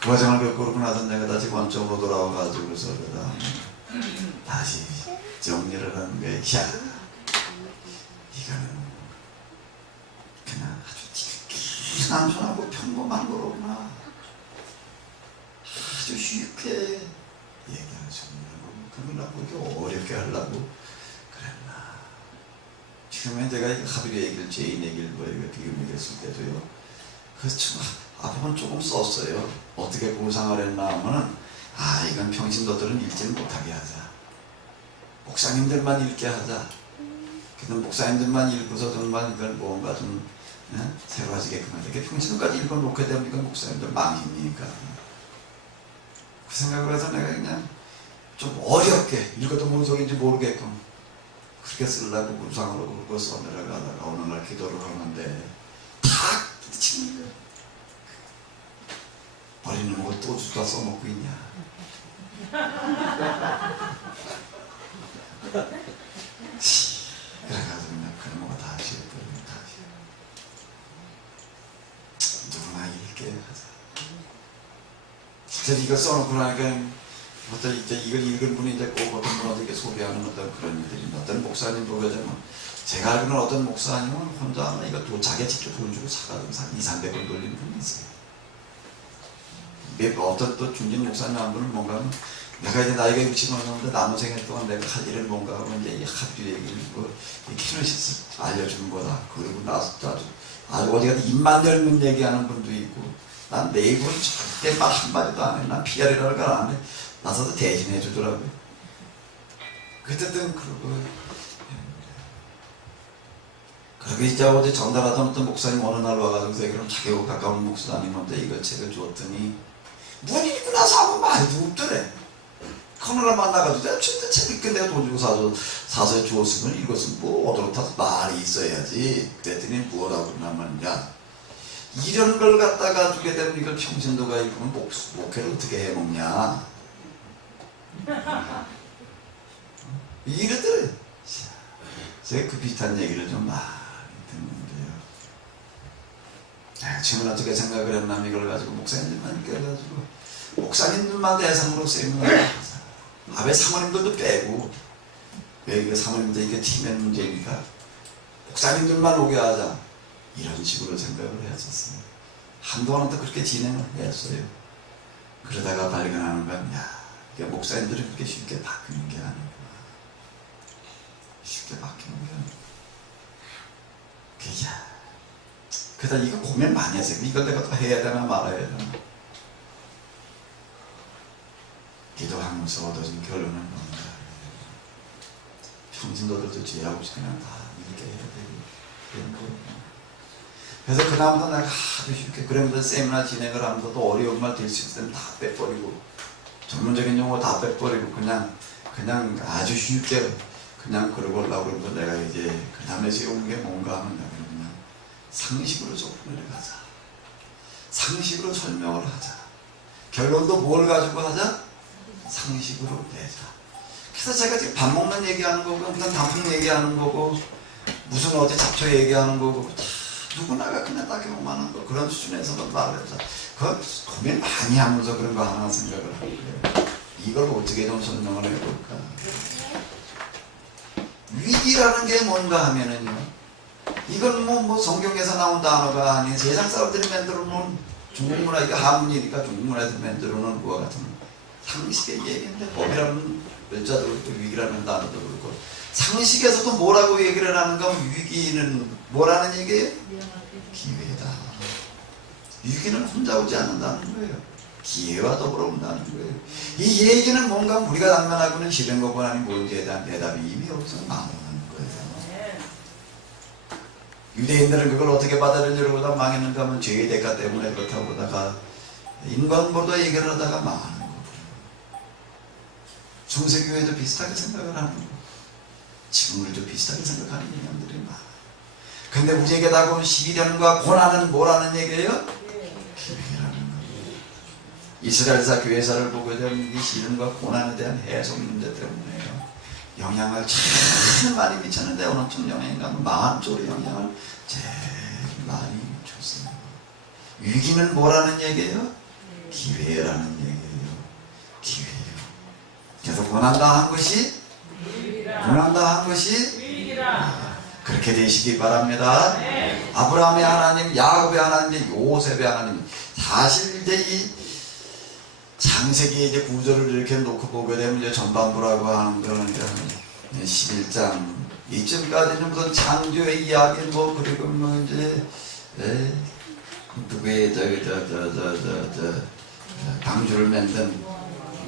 그 과정을 겪고 나서 내가 다시 원점으로 돌아와가지고서 다시 정리를 하는 거야. 이거는 그냥 아주 단순하고 평범한 거로구나. 아주 쉽게 얘기하셨냐고. 그러려고 이렇게 어렵게 하려고 그랬나. 처음에 제가 하비리 얘기를, 제인 얘기를 비교했을 때도요. 그렇죠. 앞부분 조금 썼어요. 어떻게 보상을 했나 하면은, 이건 평신도들은 읽지를 못하게 하자. 목사님들만 읽게 하자. 그냥 목사님들만 읽고서 정말 이걸 뭔가 좀 새로워지게끔 하자. 이렇게 평신도까지 읽어놓게 되면 이건 목사님들 망신이니까. 그 생각을 해서 내가 그냥 좀 어렵게 읽어도 뭔 소리인지 모르게끔 그렇게 쓰려고 구상으로 그러고 써 내려가다가 어느 날 기도를 하는데 탁 부딪히는 거예요. 버리는 걸 또 주다 써먹고 있냐. 그래가지고 그냥 그런 거 다 지웠거든요. 누구나 읽게 하자. 진짜 이거 써놓고 나니까 어떤 이제 이걸 읽은 분이 이제 꼭 어떤 분한테 소개하는 어떤 그런 일들이 어떤 목사님 보게되면 제가 알기로는 어떤 목사님은 혼자 이거 또 자기 직접 돈 주고 사가지고 200~300원 돌리는 분이 있어요. 어떤 또 중진 목사님 한 분은 뭔가 하면 내가 이제 나이가 60을 넘는데 남은 생애 동안 내가 할 일은 뭔가 하면 이제 이 하필 얘기를 키노시스 알려주는 거다. 그리고 나서 아주 어디 가서 입만 열면 얘기하는 분도 있고 난 내 입은 절대 말 한마디도 안 해. 난 PR이라는 걸 안 해. 나서도 대신해 주더라고요. 그때든 그러고 그렇게 이제 어제 전달하던 어떤 목사님 어느 날 와가지고 그럼 자기하고 가까운 목사님한테 이거 책을 주었더니 문 읽고 나서 아무 말도 없더래. 그날 만나가지고 내가 진짜 책 읽게 내가 돈 주고 사서 주었으면 읽었으면 뭐 어디로 말이 있어야지. 그랬더니 뭐라고 그러냐면 이런 걸 갖다가 주게 되면 이걸 평신도가 읽으면 목회를 어떻게 해먹냐. 이러더래. 제가 그 비슷한 얘기를 좀 많이 듣는데요. 지금은 어떻게 생각을 했나 이걸 가지고 목사님들만 껴가지고 목사님들만 대상으로 세미나를 하자. 왜 사모님들도 빼고 왜 그 사모님들 이게 팀의 문제니까 목사님들만 오게 하자. 이런 식으로 생각을 했었습니다. 한동안은 또 그렇게 진행을 했어요. 그러다가 발견하는 건 목사님들이 그렇게 쉽게 바뀌는 게 아니구나. 쉽게 바뀌는 게 아니구나. 그래서 이거 고민 많이 했어요. 이걸 내가 또 해야 되나 말아야 되나. 기도하면서 얻어진 결론은 뭔가. 평신도들도 죄하고 그냥 다 이렇게 해야 되고 그런 거예요. 그래서 그다음부터 내가 아주 쉽게 그러면서 세미나 진행을 하면서 또 어려운 말 될 수 있으면 다 빼버리고 전문적인 용어 다 빼버리고 그냥 아주 쉽게 그냥 그러고 올라고 그러면서 내가 이제 그 다음에 세우는 게 뭔가 하면 그냥 상식으로 접근을 가자. 상식으로 설명을 하자. 결론도 뭘 가지고 하자? 상식으로 내자. 그래서 제가 지금 밥 먹는 얘기하는 거고 무슨 단풍 얘기하는 거고 무슨 어디 잡초 얘기하는 거고 다 누구나가 그냥 따개만 거 그런 수준에서만 말을 해서 그걸 고민 많이 하면서 그런 거 하나 생각을 하고요. 이걸 어떻게 좀 설명을 해볼까? 위기라는 게 뭔가 하면은요, 이건 뭐 성경에서 나온 단어가 아닌 세상 사람들이 만들어 놓은 중국 문화, 이게 한문이니까 중국 문화에서 만들어 놓은 그와 같은 상식의 얘기인데, 법이라는 글자도 그렇고 위기라는 단어도 그렇고 상식에서도 뭐라고 얘기를 하는가 하면 위기는 뭐라는 얘기예요? 기회다. 위기는 혼자 오지 않는다는 거예요. 기회와 더불어 온다는 거예요. 이 얘기는 뭔가 우리가 당면하고는 싫은 것보다 아닌 뭔지에 대한 대답이 이미 없어서 망하는 거예요. 유대인들은 그걸 어떻게 받아들이려고 보다 망했는가 하면 죄의 대가 때문에 그렇다고 보다가 인간보다 얘기를 하다가 망하는 거예요. 중세교회도 비슷하게 생각을 하는 거예요. 지금도 비슷하게 생각하는 인간들이 많아요. 근데 우리에게 다가온 시련과 고난은 뭐라는 얘기예요? 기회라는 거예요. 이스라엘사 교회사를 보게 되면 이 시련과 고난에 대한 해석 문제 때문에요. 영향을 제일 많이 미쳤는데 어느 쪽 영향인가 하면 마음 쪽으로 영향을 제일 많이 미쳤어요. 위기는 뭐라는 얘기예요? 기회라는 얘기예요. 기회예요. 그래서 고난당한 것이 고난당한 것이 그렇게 되시기 바랍니다. 네. 아브라함의 하나님, 야곱의 하나님, 요셉의 하나님. 사실 이제 이 창세기 이제 구조를 이렇게 놓고 보게 되면 이제 전반부라고 하는 거는 이제 11장 이쯤까지는 무슨 창조의 이야기 뭐 그리고 뭐 이제 누구의 강주를 만든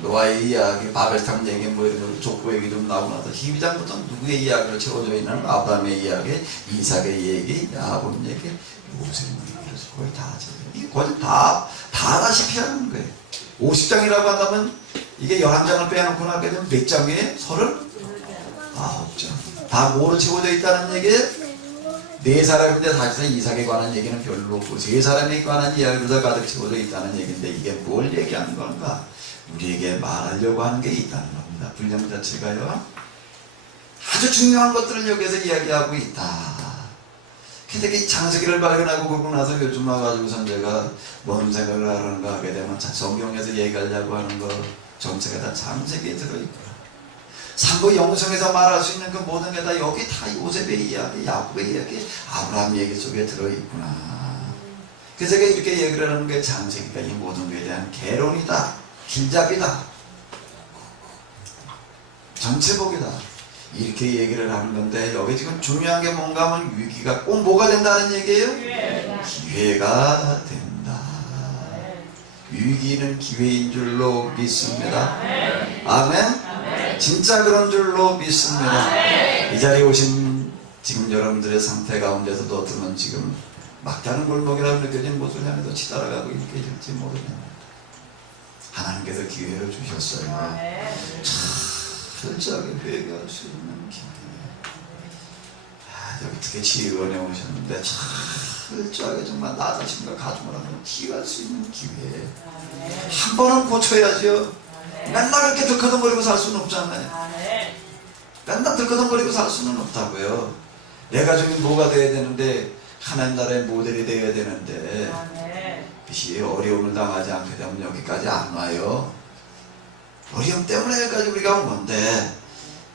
노아의 이야기, 바벨탑 얘기, 뭐 이런 족보 얘기 좀 나오고 나서 12장부터 누구의 이야기를 채워져 있는 아브라함의 이야기, 이삭의 얘기, 야곱 얘기, 요셉 얘기, 그래서 거의 다 이게 거의 다 다다시피 하는 거예요. 50장이라고 한다면 이게 11장을 빼놓고 나게 되면 몇 장이에요? 39장. 다 뭐로 채워져 있다는 얘기예요? 네 사람인데 사실상 이삭에 관한 얘기는 별로 없고 세 사람에 관한 이야기로 가득 채워져 있다는 얘기인데 이게 뭘 얘기하는 건가? 우리에게 말하려고 하는 게 있다는 겁니다. 분량 자체가요. 아주 중요한 것들을 여기서 이야기하고 있다. 근데 이 창세기를 발견하고 그러고 나서 요즘 와가지고선 제가 뭔 생각을 하는가 하게 되면 성경에서 얘기하려고 하는 거 전체가 다 창세기에 들어있구나. 상부 영성에서 말할 수 있는 그 모든 게 다 여기 다 요셉의 이야기, 야곱의 이야기, 아브라함 얘기 속에 들어있구나. 그래서 제가 이렇게 얘기를 하는 게 창세기가 이 모든 것에 대한 개론이다. 길잡이다. 전체복이다. 이렇게 얘기를 하는 건데 여기 지금 중요한 게 뭔가 하면 위기가 꼭 뭐가 된다는 얘기예요? 기회가 된다. 위기는 기회인 줄로 믿습니다. 아멘. 진짜 그런 줄로 믿습니다. 이 자리에 오신 지금 여러분들의 상태 가운데서도 어쩌면 지금 막다른 골목이라고 느껴진 곳을 향해서 치달아가고 있게 될지 모르겠네요. 하나님께서 기회를 주셨어요. 철저하게 회개할 수 있는 기회. 여기 특히 지휘원에 오셨는데 철저하게 정말 나 자신과 가족을 한번 기회할 수 있는 기회. 한 번은 고쳐야죠. 맨날 그렇게 들커덩거리고 살 수는 없잖아요. 맨날 들커덩거리고 살 수는 없다고요. 내 가족이 뭐가 돼야 되는데 하나님 나라의 모델이 되어야 되는데 그것이 어려움을 당하지 않게 되면 여기까지 안 와요. 어려움 때문에 여기까지 우리가 온 건데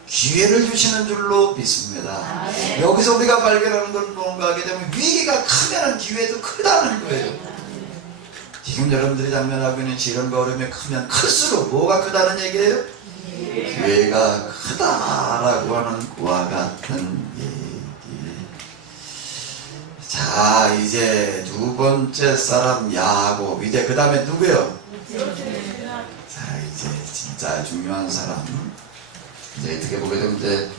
기회를 주시는 줄로 믿습니다. 여기서 우리가 발견하는 건 뭔가 하게 되면 위기가 크면 기회도 크다는 거예요. 지금 여러분들이 당면하고 있는 시련과 어려움이 크면 클수록 뭐가 크다는 얘기예요? 기회가 크다라고 하는 그와 같은 얘기. 자, 이제 두 번째 사람 야곱. 이제 그 다음에 누구요? 자, 이제 진짜 중요한 사람. 이제 어떻게 보게 되면 이제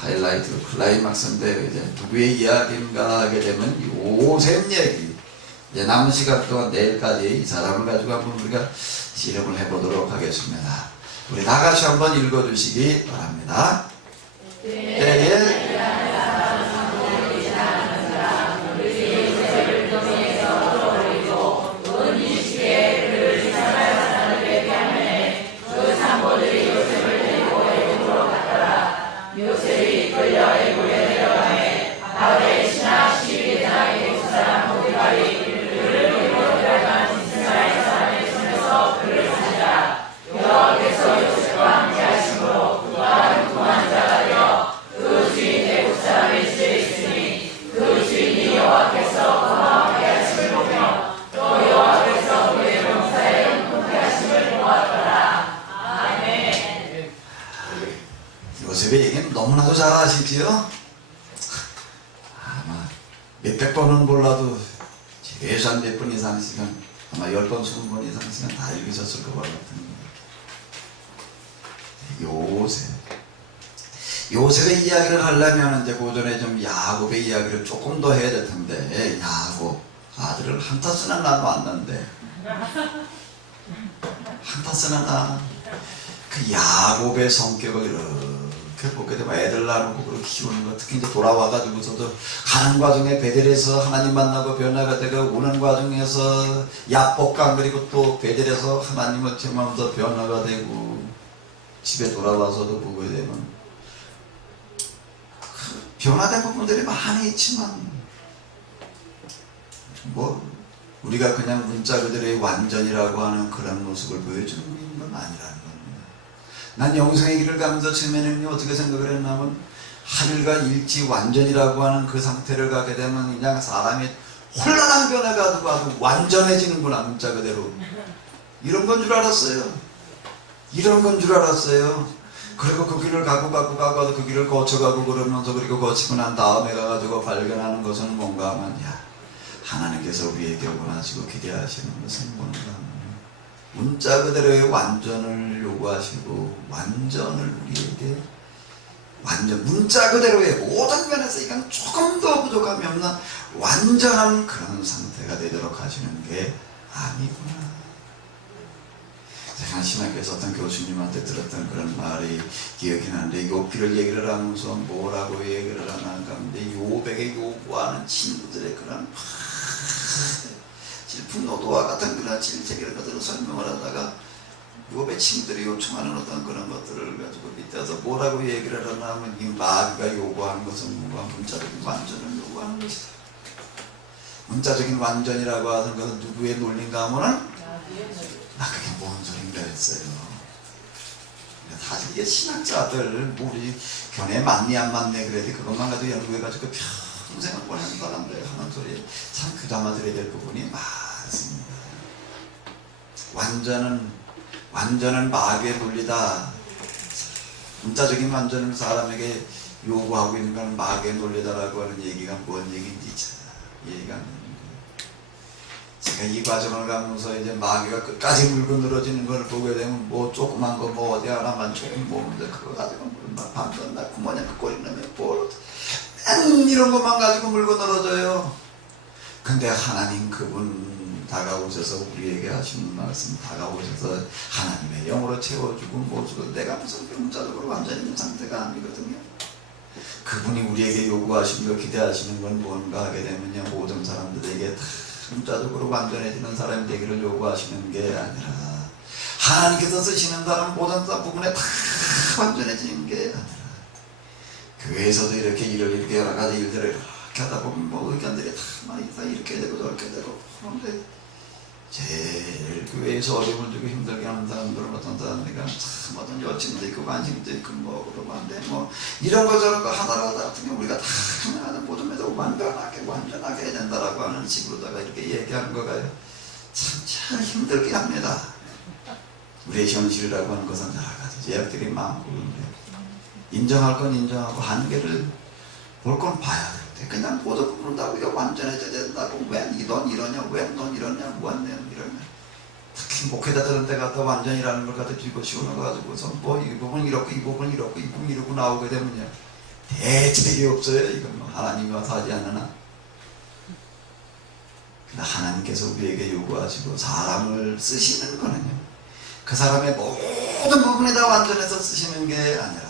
하이라이트 클라이막스인데 이제 누구의 이야기인가 하게 되면 요셉 얘기. 이제 남은 시간 동안 내일까지 이 사람을 가지고 한번 우리가 실험을 해보도록 하겠습니다. 우리 다 같이 한번 읽어주시기 바랍니다. 때에 요셉의 얘기는 너무나도 잘 아시지요? 아마 몇백 번은 몰라도 최소한 몇 번 이상씩은 아마 10번, 20번 이상씩은 다 읽으셨을 것 같은 요셉의 이야기를 하려면 이제 그 전에 좀 야곱의 이야기를 조금 더 해야 될 텐데, 야곱 아들을 한타스나 낳았는데 한타스나 그 야곱의 성격을 이렇게 보게 되면 애들 낳고 그렇게 키우는 거, 특히 이제 돌아와가지고서도 가는 과정에 베델에서 하나님 만나고 변화가 되고 오는 과정에서 야복강 그리고 또 베델에서 하나님을 경험하면서 변화가 되고 집에 돌아와서도 보게 되면 변화된 부분들이 많이 있지만 뭐 우리가 그냥 문자 그대로의 완전이라고 하는 그런 모습을 보여주는 건 아니라는 겁니다. 난 영생의 길을 가면서 처음에는 어떻게 생각을 했냐면 하늘과 일치 완전이라고 하는 그 상태를 가게 되면 그냥 사람이 혼란한 변화가 아주 완전해지는구나, 문자 그대로. 이런 건 줄 알았어요. 이런 건 줄 알았어요. 그리고 그 길을 가고 그 길을 거쳐가고 그러면서 그리고 거치고 난 다음에 가가지고 발견하는 것은 뭔가 하면 하나님께서 우리에게 원하시고 기대하시는 것은 뭔가 문자 그대로의 완전을 요구하시고 완전을 우리에게 완전 문자 그대로의 모든 면에서 이건 조금 더 부족함이 없는 완전한 그런 상태가 되도록 하시는 게 아니구나. 제가 신학교에서 어떤 교수님한테 들었던 그런 말이 기억이 나는데, 욥기를 얘기를 하면서 뭐라고 얘기를 하나 하는데, 욥에게 요구하는 친구들의 그런 질풍노도와 같은 그런 질책이라는 것들을 설명을 하다가 욥의 친구들이 요청하는 어떤 그런 것들을 가지고 밑에서 뭐라고 얘기를 하나 하면, 이 마귀가 요구하는 것은 뭔가 문자적인 완전을 요구하는 것이다. 문자적인 완전이라고 하는 것은 누구의 논리인가 하면은 그게 뭔 소린가 했어요. 사실 이게 신학자들 우리 견해 맞니 안 맞네 그래도 그것만 가지고 연구해가지고 평생을 보내는 사람들 하는 소리 참 귀담아 들어야 될 부분이 많습니다. 완전은 마귀의 논리다. 문자적인 완전을 사람에게 요구하고 있는 건 마귀의 논리다라고 하는 얘기가 뭔 얘기인지 얘기가 안 됩니다. 제가 이 과정을 가면서 이제 마귀가 끝까지 물고 늘어지는 걸 보게 되면 뭐 조그만 거 뭐 어디 하나만 조금 모으는데 그거 가지고 막 밤낮 낳고 뭐냐 그 꼬리 넣으면 이런 것만 가지고 물고 늘어져요. 근데 하나님 그분 다가오셔서 우리에게 하시는 말씀, 다가오셔서 하나님의 영으로 채워주고 모시고 내가 무슨 문자적으로 완전히 있는 상태가 아니거든요. 그분이 우리에게 요구하시는 거 기대하시는 건 뭔가 하게 되면요, 모든 사람들에게 다 문자적으로 완전해지는 사람이 되기를 요구하시는 게 아니라 하나님께서 쓰시는 사람 모든 부분에 다 완전해지는 게 아니라 교회에서도 이렇게 이렇게 여러 가지 일들을 이렇게 하다 보면 뭐 의견들이 다 많이 이렇게 되고 저렇게 되고, 그런데 제일 교회에서 어려움을 주고 힘들게 하는 사람들은 어떤 사람들이가 참 어떤 여친도 있고 관심도 있고 뭐 그러면 안 돼 뭐 이런 거 저런 거 하나라도 같은 경우 우리가 다 하나하나 모든 면에서 완전하게 해야 된다라고 하는 식으로다가 이렇게 얘기하는 거가요 참 힘들게 합니다. 우리의 현실이라고 하는 것은 여러 가지 제약들이 많고, 인정할 건 인정하고 한계를 볼 건 봐야 돼. 그냥 보도 그런다고 이거 완전해져야 된다고 왜 넌 이러냐, 왜 넌 이러냐, 왜 넌 이러냐. 특히 목회자들은 데 갖다 완전이라는 걸 갖다 뒤집어 씌워놔가지고서 뭐 이 부분 이렇고 이 부분 이렇고 이 부분 이렇고 나오게 되면요 대책이 없어요. 이건 뭐 하나님이 와서 하지 않으나. 근데 하나님께서 우리에게 요구하시고 사람을 쓰시는 거는요 그 사람의 모든 부분에다 완전해서 쓰시는 게 아니라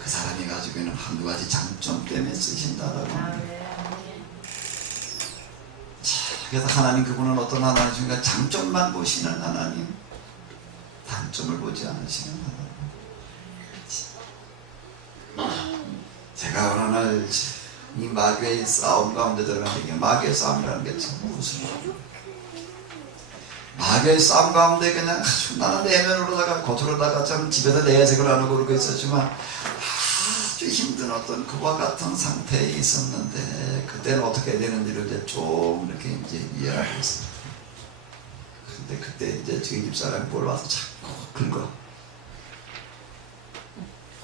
그 사람이 가지고 있는 한두 가지 장점 때문에 쓰신다라고 합니다. 그래서 하나님 그분은 어떤 하나님이신가? 장점만 보시는 하나님, 단점을 보지 않으시는 하나님. 제가 어느 날 이 마귀의 싸움 가운데 들어가는데 마귀의 싸움이라는 게 참 무슨 마귀의 싸움 가운데 그냥 나는 내면으로다가 겉으로다가 참 집에서 내색을 안 하고 그러고 있었지만 아주 힘든 어떤 그와 같은 상태에 있었는데 그때는 어떻게 해야 되는지를 이제 좀 이렇게 이제 이해하고 있습니다. 근데 그때 이제 저희 집사람이 뭘 와서 자꾸 긁어.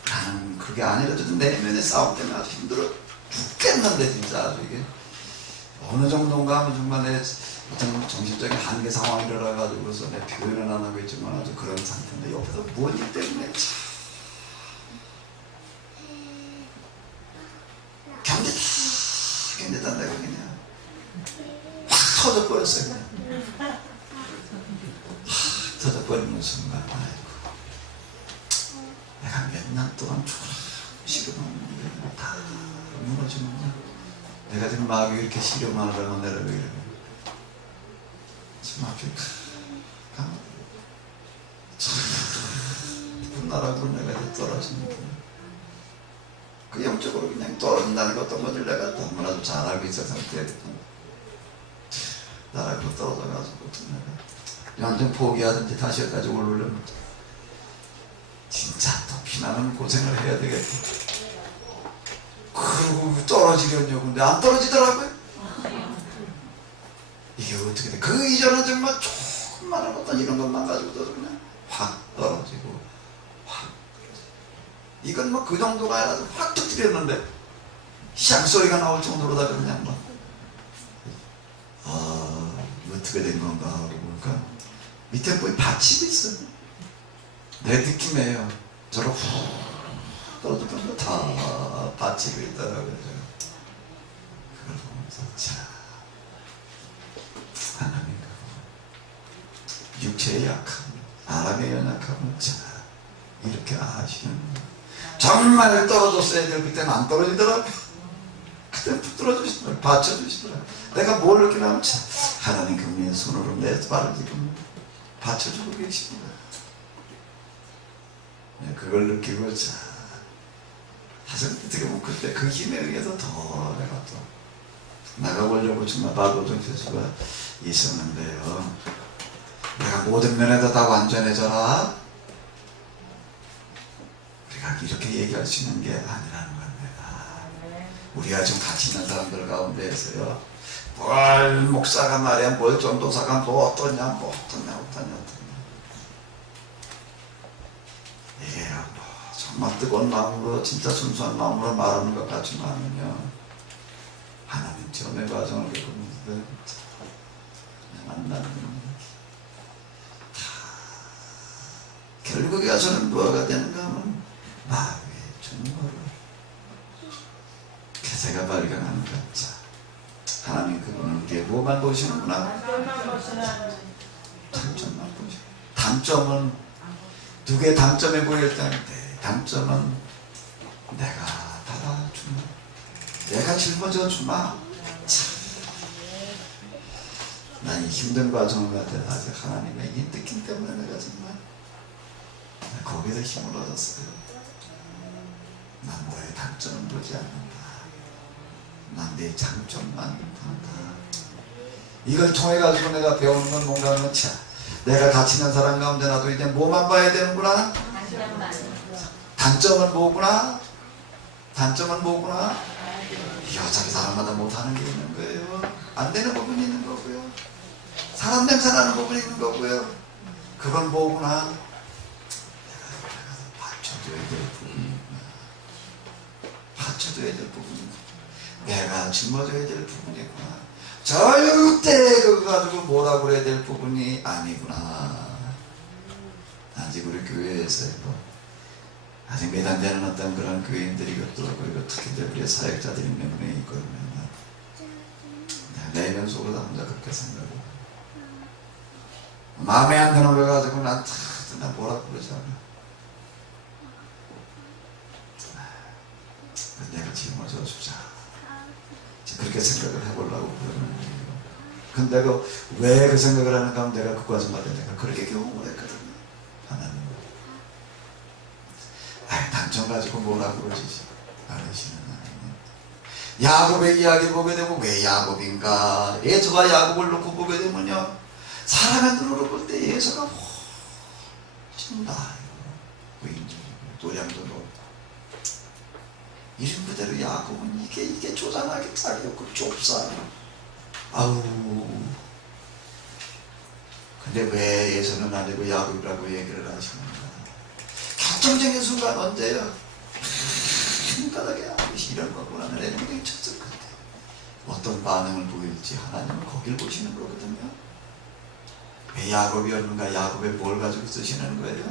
나는 그게 아니라 도 내면의 싸움 때문에 아주 힘들어 죽겠는데 진짜 아주 이게 어느 정도인가 하면 정말 내 어떤 정신적인 한계 상황이라 가지고서 내 표현은 안 하고 있지만 아주 그런 상태인데 옆에서 무엇 일 때문에 참 견디다 내가 그냥 확 터져버렸어요. 그냥 확 터져버리는 순간 아이고 내가 몇 년 동안 시름하는데 다 무너지는구나. 내가 지금 마귀 이렇게 시름하느라고 내가 왜 이래 지금 앞에 나라고 내가 이제 떨어지는 거야. 그 영적으로 그냥 떨어진다는 것도 뭐를 내가 너무나도 잘 알고 있어 상태거든. 나라고 떨어져가지고 내가 완전 포기하든지 다시 여기까지 올라오려면 진짜 또 피나는 고생을 해야 되겠다. 그리고 떨어지려냐고. 근데 안 떨어지더라고요. 이게 어떻게 돼? 그 이전은 정말 조금만 어떤 이런 것만 가지고도 그냥 확 떨어지고 확 이건 뭐 그 정도가 아니라 확 터뜨렸는데 샹소리가 나올 정도로다가 그냥 막 어떻게 된 건가 하고 보니까 밑에 보이 받침이 있어요. 내 느낌이에요. 저로 훅 떨어졌던 거 다 받침이 있더라고요. 그걸 보면서 자 하나님 육체의 약함, 사람의 연약함을 자 이렇게 아시는 정말 떨어졌어야 될 그때는 안 떨어지더라고요. 그때는 붙들어주시더라고요. 받쳐주시더라고요. 내가 뭘 이렇게 하면 참 하나님 그분의 손으로 내 발을 지금 받쳐주고 계십니다. 네, 그걸 느끼고 자 사실 어떻게 보면 그때 그 힘에 의해서 더 내가 또 나가보려고 정말 바보던 교수가 있었는데요. 내가 모든 면에서 다 완전해져라. 우리가 이렇게 얘기할 수 있는 게 아니라는 겁니다. 우리가 좀 같이 있는 사람들 가운데에서요. 뭘 목사가 말이야, 뭘 전도사가 뭐 어떠냐, 뭐 어떠냐. 이게 뭐 정말 뜨거운 마음으로 진짜 순수한 마음으로 말하는 것 같지만은요. 하나님 처음의 과정을 겪으면서 만나는 결국에 가서는 뭐가 되는가 하면 마음의 증거로 제가 발견하는 것. 하나님 그분은 우리의 뭐만 보시는구나? 단점만 보시고 단점은 두 개의 단점이 보일 때인데 단점은 내가 받아주마, 내가 짊어져 주마. 난 이 힘든 과정을 갖다 아직 하나님의 이 느낌 때문에 내가 정말 거기서 힘을 얻었어요. 난 너의 단점은 보지 않는다. 난 내 장점만 본다. 이걸 통해 가지고 내가 배우는 건 뭔가 하면 자, 내가 같이 있는 사람 가운데 나도 이제 뭐만 봐야 되는구나? 단점은 뭐구나? 단점은 뭐구나? 이 어차피 사람마다 못하는 게 있는 거예요. 안 되는 부분이 있는 거고요. 사람 냄새 나는 부분이 있는 거고요. 그건 뭐구나? 받쳐줘야 될 부분이구나. 받쳐줘야 될 부분이구나. 내가 짊어져야 될 부분이구나. 절대 그거 가지고 뭐라 그래야 될 부분이 아니구나. 아직 우리 교회에서 아직 매단되는 어떤 그런 교인들이 있고, 그리고 특히 우리 사역자들이 몇 명이 있거든요. 내면 속으로 나 혼자 그렇게 생각하고, 마음에 안 드는 걸 가지고 난 뭐라 그러지 않아. 내가 지금을 줘주자. 그렇게 생각을 해보려고 그러는 거예요. 근데 왜 그 생각을 하는가 하면 내가 그까지마다 내가 그렇게 경험을 했거든요. 하나님. 단점 가지고 뭐라 그러지 않으시는 하나님. 야곱의 이야기 보게 되면 왜 야곱인가? 에서가 야곱을 놓고 보게 되면요, 사람의 눈으로 볼 때 에서가 훨씬 나아요. 노량도 높고. 이름 그대로 야곱은 이게 조잔하게 자기 없고 좁싸요. 아우. 근데 왜 예서는 아니고 야곱이라고 얘기를 하시는가? 결정적인 순간 언제요? 혓바닥에 이런 거구나. 내 눈에 쳤을 건데 어떤 반응을 보일지 하나님은 거길 보시는 거거든요. 왜 야곱이었는가? 야곱에 뭘 가지고 쓰시는 거예요?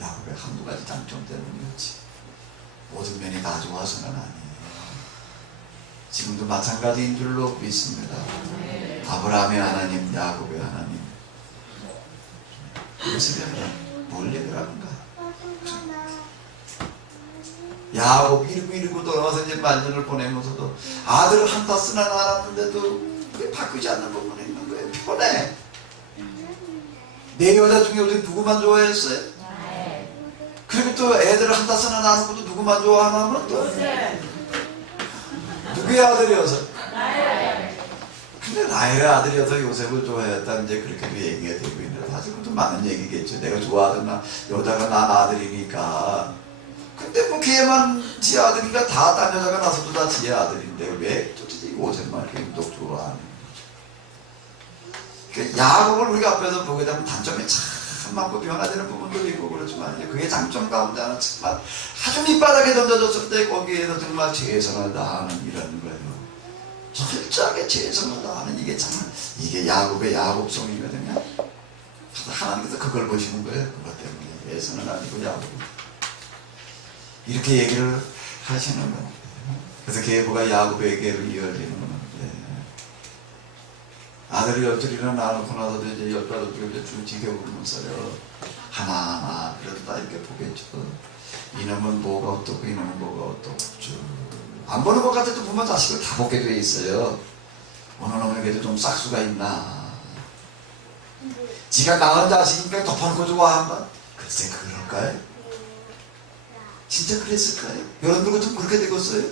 야곱의 한두 가지 장점 때문이었지. 모든 면이 다 좋아서는 아니에요. 지금도 마찬가지인 줄로 믿습니다. 아브라함의 하나님, 야곱의 하나님, 요셉의 하나님, 뭘 얘기를 하는가? 야곱 이르고 돌아와서 이제 만년을 보내면서도 아들을 한다 쓰나 않았는데도 그게 바뀌지 않는 부분이 있는 거예요. 편해. 내 여자 중에 어떻게 누구만 좋아했어요? 그리고 또 애들을 한다 쓰나 나는 것도 누구만 좋아하나 하면 또 누구의 아들이어서? 근데 라헬의 아들이어서 요셉을 좋아했다, 이제 그렇게도 얘기가 되고 있는데, 사실 그것도 많은 얘기겠죠. 내가 좋아하던 여자가 난 아들이니까. 근데 뭐 걔만 지 아들이니까 다 딴 여자가 나서도 다 지의 아들인데 왜 도대체 요셉만 이렇게 유독 좋아하는 거죠? 야곱을 우리가 앞에서 보게 되면 단점이 참 많고 변화되는 부분도 있고 그렇지만, 그게 장점 가운데 하나 정말 아주 밑바닥에 던져졌을 때 거기에서 정말 최선을 다하는 이런 거예요. 철저하게 최선을 다하는, 이게 참, 이게 야곱의 야곱성이거든요. 하나님께서 그걸 보시는 거예요. 그것 때문에. 예선은 아니고 야곱. 이렇게 얘기를 하시는 거예요. 그래서 계보가 야곱에게로 이어지는 건데, 아들이 열둘이나 낳고 나서도 이제 18을 이제 쭉 지켜보면서요, 하나하나 그래도 다 이렇게 보겠죠. 이놈은 뭐가 어떻고 이놈은 뭐가 어떻고. 안 보는 것 같아도 부모 자식을 다 보게 돼 있어요. 어느 놈에게도 좀 싹수가 있나. 지가 낳은 자식이니까 덮어놓고 좋아한다. 글쎄 그럴까요? 진짜 그랬을까요? 여러분들도 좀 그렇게 되겠어요?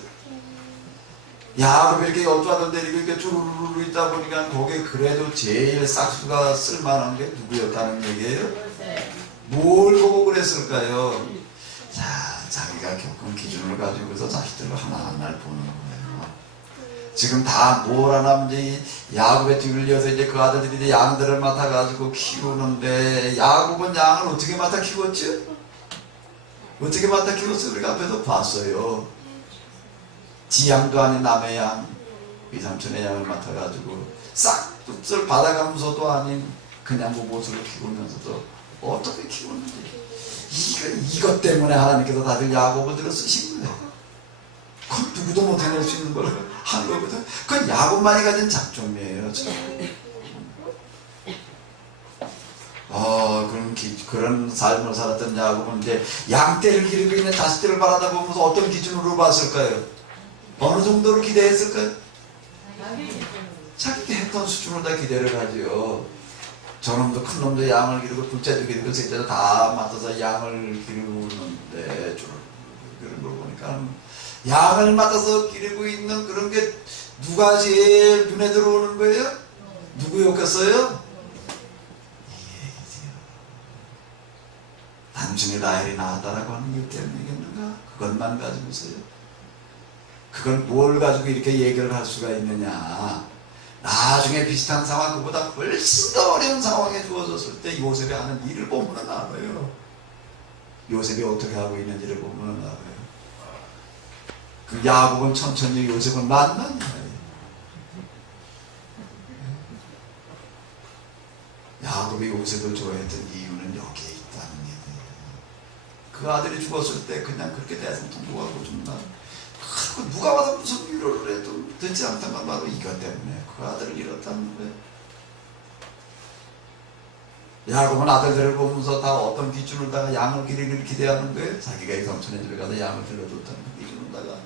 야곱이 이렇게 여쭈하던데 이렇게 쭈루루루 있다 보니까 거기에 그래도 제일 싹수가 쓸만한 게 누구였다는 얘기예요? 뭘 보고 그랬을까요? 자, 자기가 겪은 기준을 가지고서 자식들을 하나하나 보는 거예요. 지금 다 뭘 하나 이제 야곱의 뒤를 이어서 이제 그 아들들이 이제 양들을 맡아가지고 키우는데, 야곱은 양을 어떻게 맡아 키웠죠? 어떻게 맡아 키웠어요? 우리가 앞에서 봤어요. 지 양도 아닌 남의 양, 이삼촌의 양을 맡아가지고 싹둑을 받아가면서도 아닌 그냥 무보수를 키우면서도 어떻게 키웠는지, 이것 때문에 하나님께서 다들 야곱을 쓰신 거예요. 그건 누구도 못 해낼 수 있는 걸 하는 거거든. 그건 야곱만이 가진 장점이에요. 그런 삶을 살았던 야곱은 이제 양떼를 기르고 있는 자식들을 바라다 보면서 어떤 기준으로 봤을까요? 어느 정도로 기대했을까요? 자기가 했던 수준으로 다 기대를 하죠. 저놈도 큰 놈도 양을 기르고 둘째도 기르고 셋째도 다 맡아서 양을 기르는데, 그런 걸 보니까 양을 맡아서 기르고 있는 그런 게 누가 제일 눈에 들어오는 거예요? 누구였겠어요? 단순히 라헬이 나왔다라고 하는 이유 때문이겠는가? 그것만 가지고서요. 그건 뭘 가지고 이렇게 얘기를 할 수가 있느냐? 나중에 비슷한 상황, 그보다 훨씬 더 어려운 상황에 주어졌을 때 요셉이 하는 일을 보면 알아요. 요셉이 어떻게 하고 있는지를 보면 알아요. 그 야곱은 천천히 요셉을 만난 거예요. 야곱이 요셉을 좋아했던 이유는 여기에 있다는 얘기예요. 그 아들이 죽었을 때 그냥 그렇게 대성통곡하고 정말 누가 와서 무슨 위로를 해도 듣지 않던 건 바로 이것 때문에 그 아들을 잃었다는 거예요. 야곱은 아들들을 보면서 다 어떤 기준으로다가 양을 기르기를 기대하는 거예요. 자기가 이 삼촌의 집에 가서 양을 길러줬다는 기준으로다가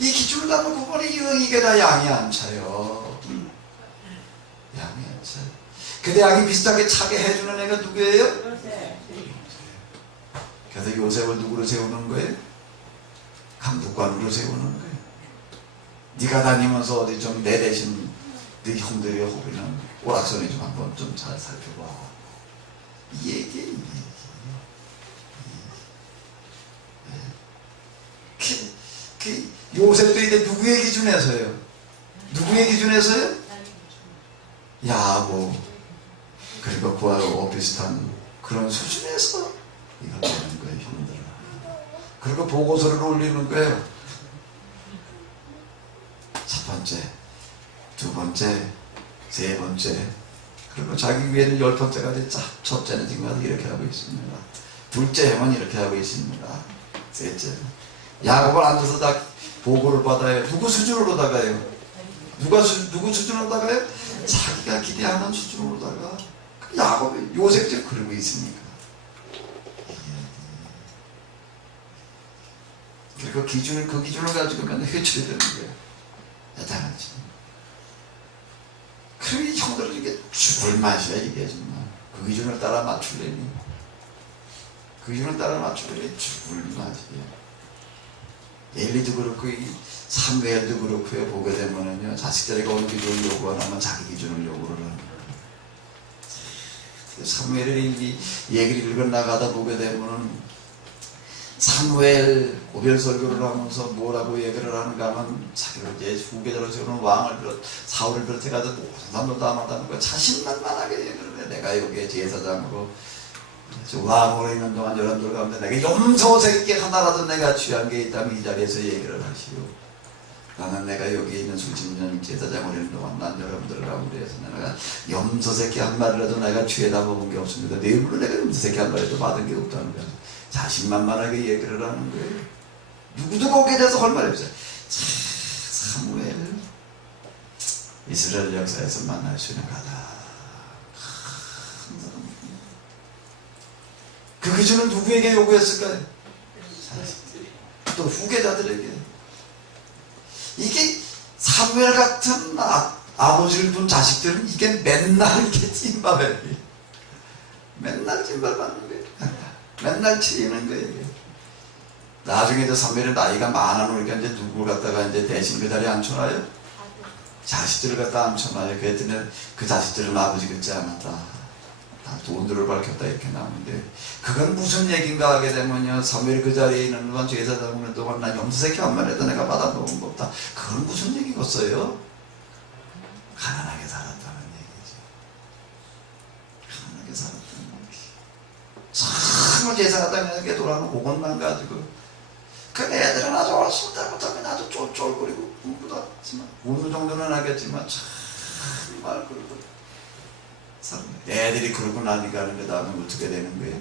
이 기준을 다 놓고 보니 이게 다 양이 안 차요. 양이 안 차요. 근데 양이 비슷하게 차게 해주는 애가 누구예요? 요셉. 그래서 요셉을 누구로 세우는 거예요? 감독관으로 세우는 거예요. 네가 다니면서 어디 좀 내 대신 네 형들의 호비는 오락선이 좀 한번 좀 잘 살펴봐. 이 얘기예요. 요셉도 이제 누구의 기준에서요? 누구의 기준에서요? 야곱 그리고 그와 비슷한 그런 수준에서 이걸 보는 거예요. 형들. 그리고 보고서를 올리는 거예요. 첫 번째, 두 번째, 세 번째, 그리고 자기 위에는 10번째까지 첫째는 지금 이렇게 하고 있습니다. 둘째 형은 이렇게 하고 있습니다. 셋째, 야곱을 앉아서 다 보고를 받아요. 누구 수준으로다가요? 누구 수준으로다가요? 자기가 기대하는 수준으로다가 야곱이 요셉처럼 그러고 있으니까. 그리고 그 기준을 가지고 맨날 회초리 되는 거예요. 대단하지. 그러니 형들은 이게 죽을 맛이야, 이게 정말. 그 기준을 따라 맞추려니. 그 기준을 따라 맞추려니 죽을 맛이야. 엘리도 그렇고, 사무엘도 그렇고요. 보게 되면은요, 자식들에게 어느 기준을 요구하면 자기 기준을 요구를 하는 거예요. 사무엘이 얘기를 읽어나가다 보게 되면은, 사무엘 고별설교를 하면서 뭐라고 얘기를 하는가 하면 자기를 이제 후계자로 세우는 왕을 사울을 비롯해가지고 모든 사람들 다 말하는 거야. 자신만만하게 얘기를 해. 내가 여기에 제사장으로 왕으로 있는 동안 여러분들 가운데 내가 염소새끼 하나라도 내가 취한 게 있다면 이 자리에서 얘기를 하시오. 나는 내가 여기 있는 수십 년 제사장으로 있는 동안 난 여러분들 가운데에서 내가 염소새끼 한 마리라도 내가 취해다 먹은 게 없습니다. 내일로 내가 염소새끼 한 마리도 받은 게 없다는 거야. 자신만만하게 얘기를 하는 거예요. 누구도 거기에 대해서 할 말이 없어요. 사무엘 이스라엘 역사에서 만날 수 있는 가장 큰 사람. 그 기준을 누구에게 요구했을까요? 또 후계자들에게. 이게 사무엘 같은 아버지를 둔 자식들은 이게 맨날 이게 찐밥에 맨날 찐밥 받는 거예요. 맨날 치이는 거예요. 나중에 이제 사무엘이 나이가 많아놓으니까 이제 누구를 갖다가 이제 대신 그 자리에 앉혀놔요? 자식들을 갖다 앉혀놔요. 그랬더니 그 자식들은 아버지 같지 않았다. 다 돈들을 밝혔다 이렇게 나오는데 그건 무슨 얘기인가 하게 되면요. 사무엘이 그 자리에 있는 동안 제사장 오는 동안 난 염소새끼 한 마리도 내가 받아놓은 거 없다. 그건 무슨 얘기겠어요? 가난하게 살았다는 얘기죠. 가난하게 살았다는 얘기. 정말 제사장에게 돌아오는 그것만 가지고 그 애들은 아주 어렸을 때부터 그냥 아주 쫄쫄거리고 공부도 하지만 어느 정도는 하겠지만 정말 그러고 애들이 그러고 나니까 그 다음에 어떻게 되는 거예요?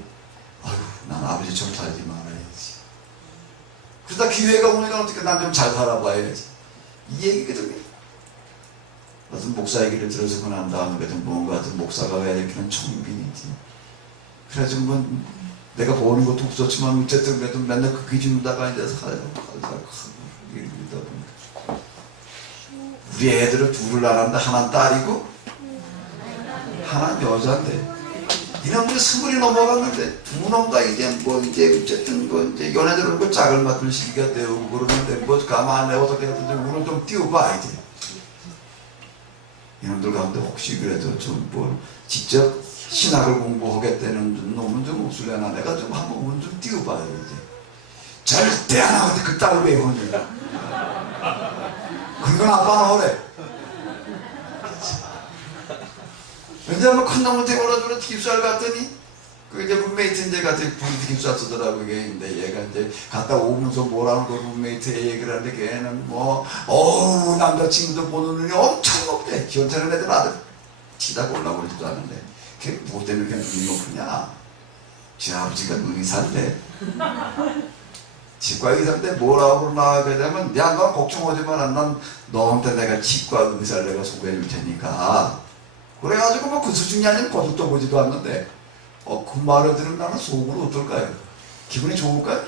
아유 난 아버지처럼 살지 말아야지. 그러다 기회가 오니까 어떻게 난 좀 잘 살아봐야지. 이 얘기거든요. 어떤 목사 얘기를 들어서 난 다음에 뭔가 어떤 목사가 해야 될 그런 청빈이지. 그래서 뭐 내가 보는 것도 없었지만 어쨌든 그래도 맨날 그 기준으로다가 이제 살다 보니까 우리 애들은 둘을 낳았는데 하나는 딸이고 하나는 여자인데 이놈들이 20이 넘어갔는데 두 놈 다 이제 뭐 이제 어쨌든 뭐 이제 연애들하고 짝을 맞을 시기가 되고 그러는데 뭐 가만 안 어떻게 하든지 오늘 좀 띄워봐 이제 이놈들 가운데 혹시 그래도 좀 뭐 직접 신학을 공부하겠다는 놈은 좀 없을래나 내가 좀 한번 운 좀 띄워봐요 이제. 절대 안 하거든. 그 딸을 왜 하냐. 그건 아빠는 하래. 왜냐하면 큰 놈을 데려다주는 기숙사를 갔더니 그 이제 룸메이트 이제 같이 분위기 기숙사 쓰더라고 이게. 근데 얘가 이제 갔다 오면서 뭐라는 거 룸메이트에 얘기를 하는데 걔는 뭐 어우 남자친구들 보는 눈이 엄청 높대. 기원차는 애들 아들 치다 골라버리지도 않은데 그게 뭐 때문에 그렇게 눈이 높으냐? 지 아버지가 의사인데, 치과 의사인데 뭐라고 나가게 되면 야, 너 걱정하지 마라. 난 너한테 내가 치과 의사를 내가 소개해 줄 테니까. 그래가지고 뭐 그 수준이 아니면 거듭도 보지도 않는데 그 말을 들으면 나는 속으로 어떨까요? 기분이 좋을까요?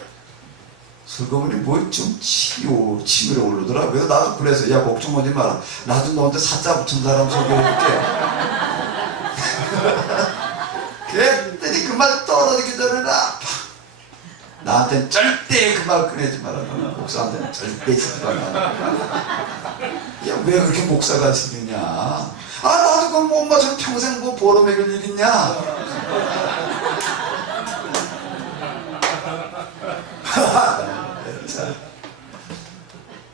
슬그머니 뭐 좀 치밀어 오르더라고요. 나도 그래서 야, 걱정하지 마라. 나도 너한테 사자 붙은 사람 소개해줄게. 그랬더니 그 말 떨어지기 전에 나한테는 절대 그 말 꺼내지 마라. 목사한테는 절대 시키지 마라. 야, 왜 그렇게 목사가 싫으냐? 나도 그럼 뭐 엄마처럼 평생 뭐 벌어먹일 일 있냐? 자,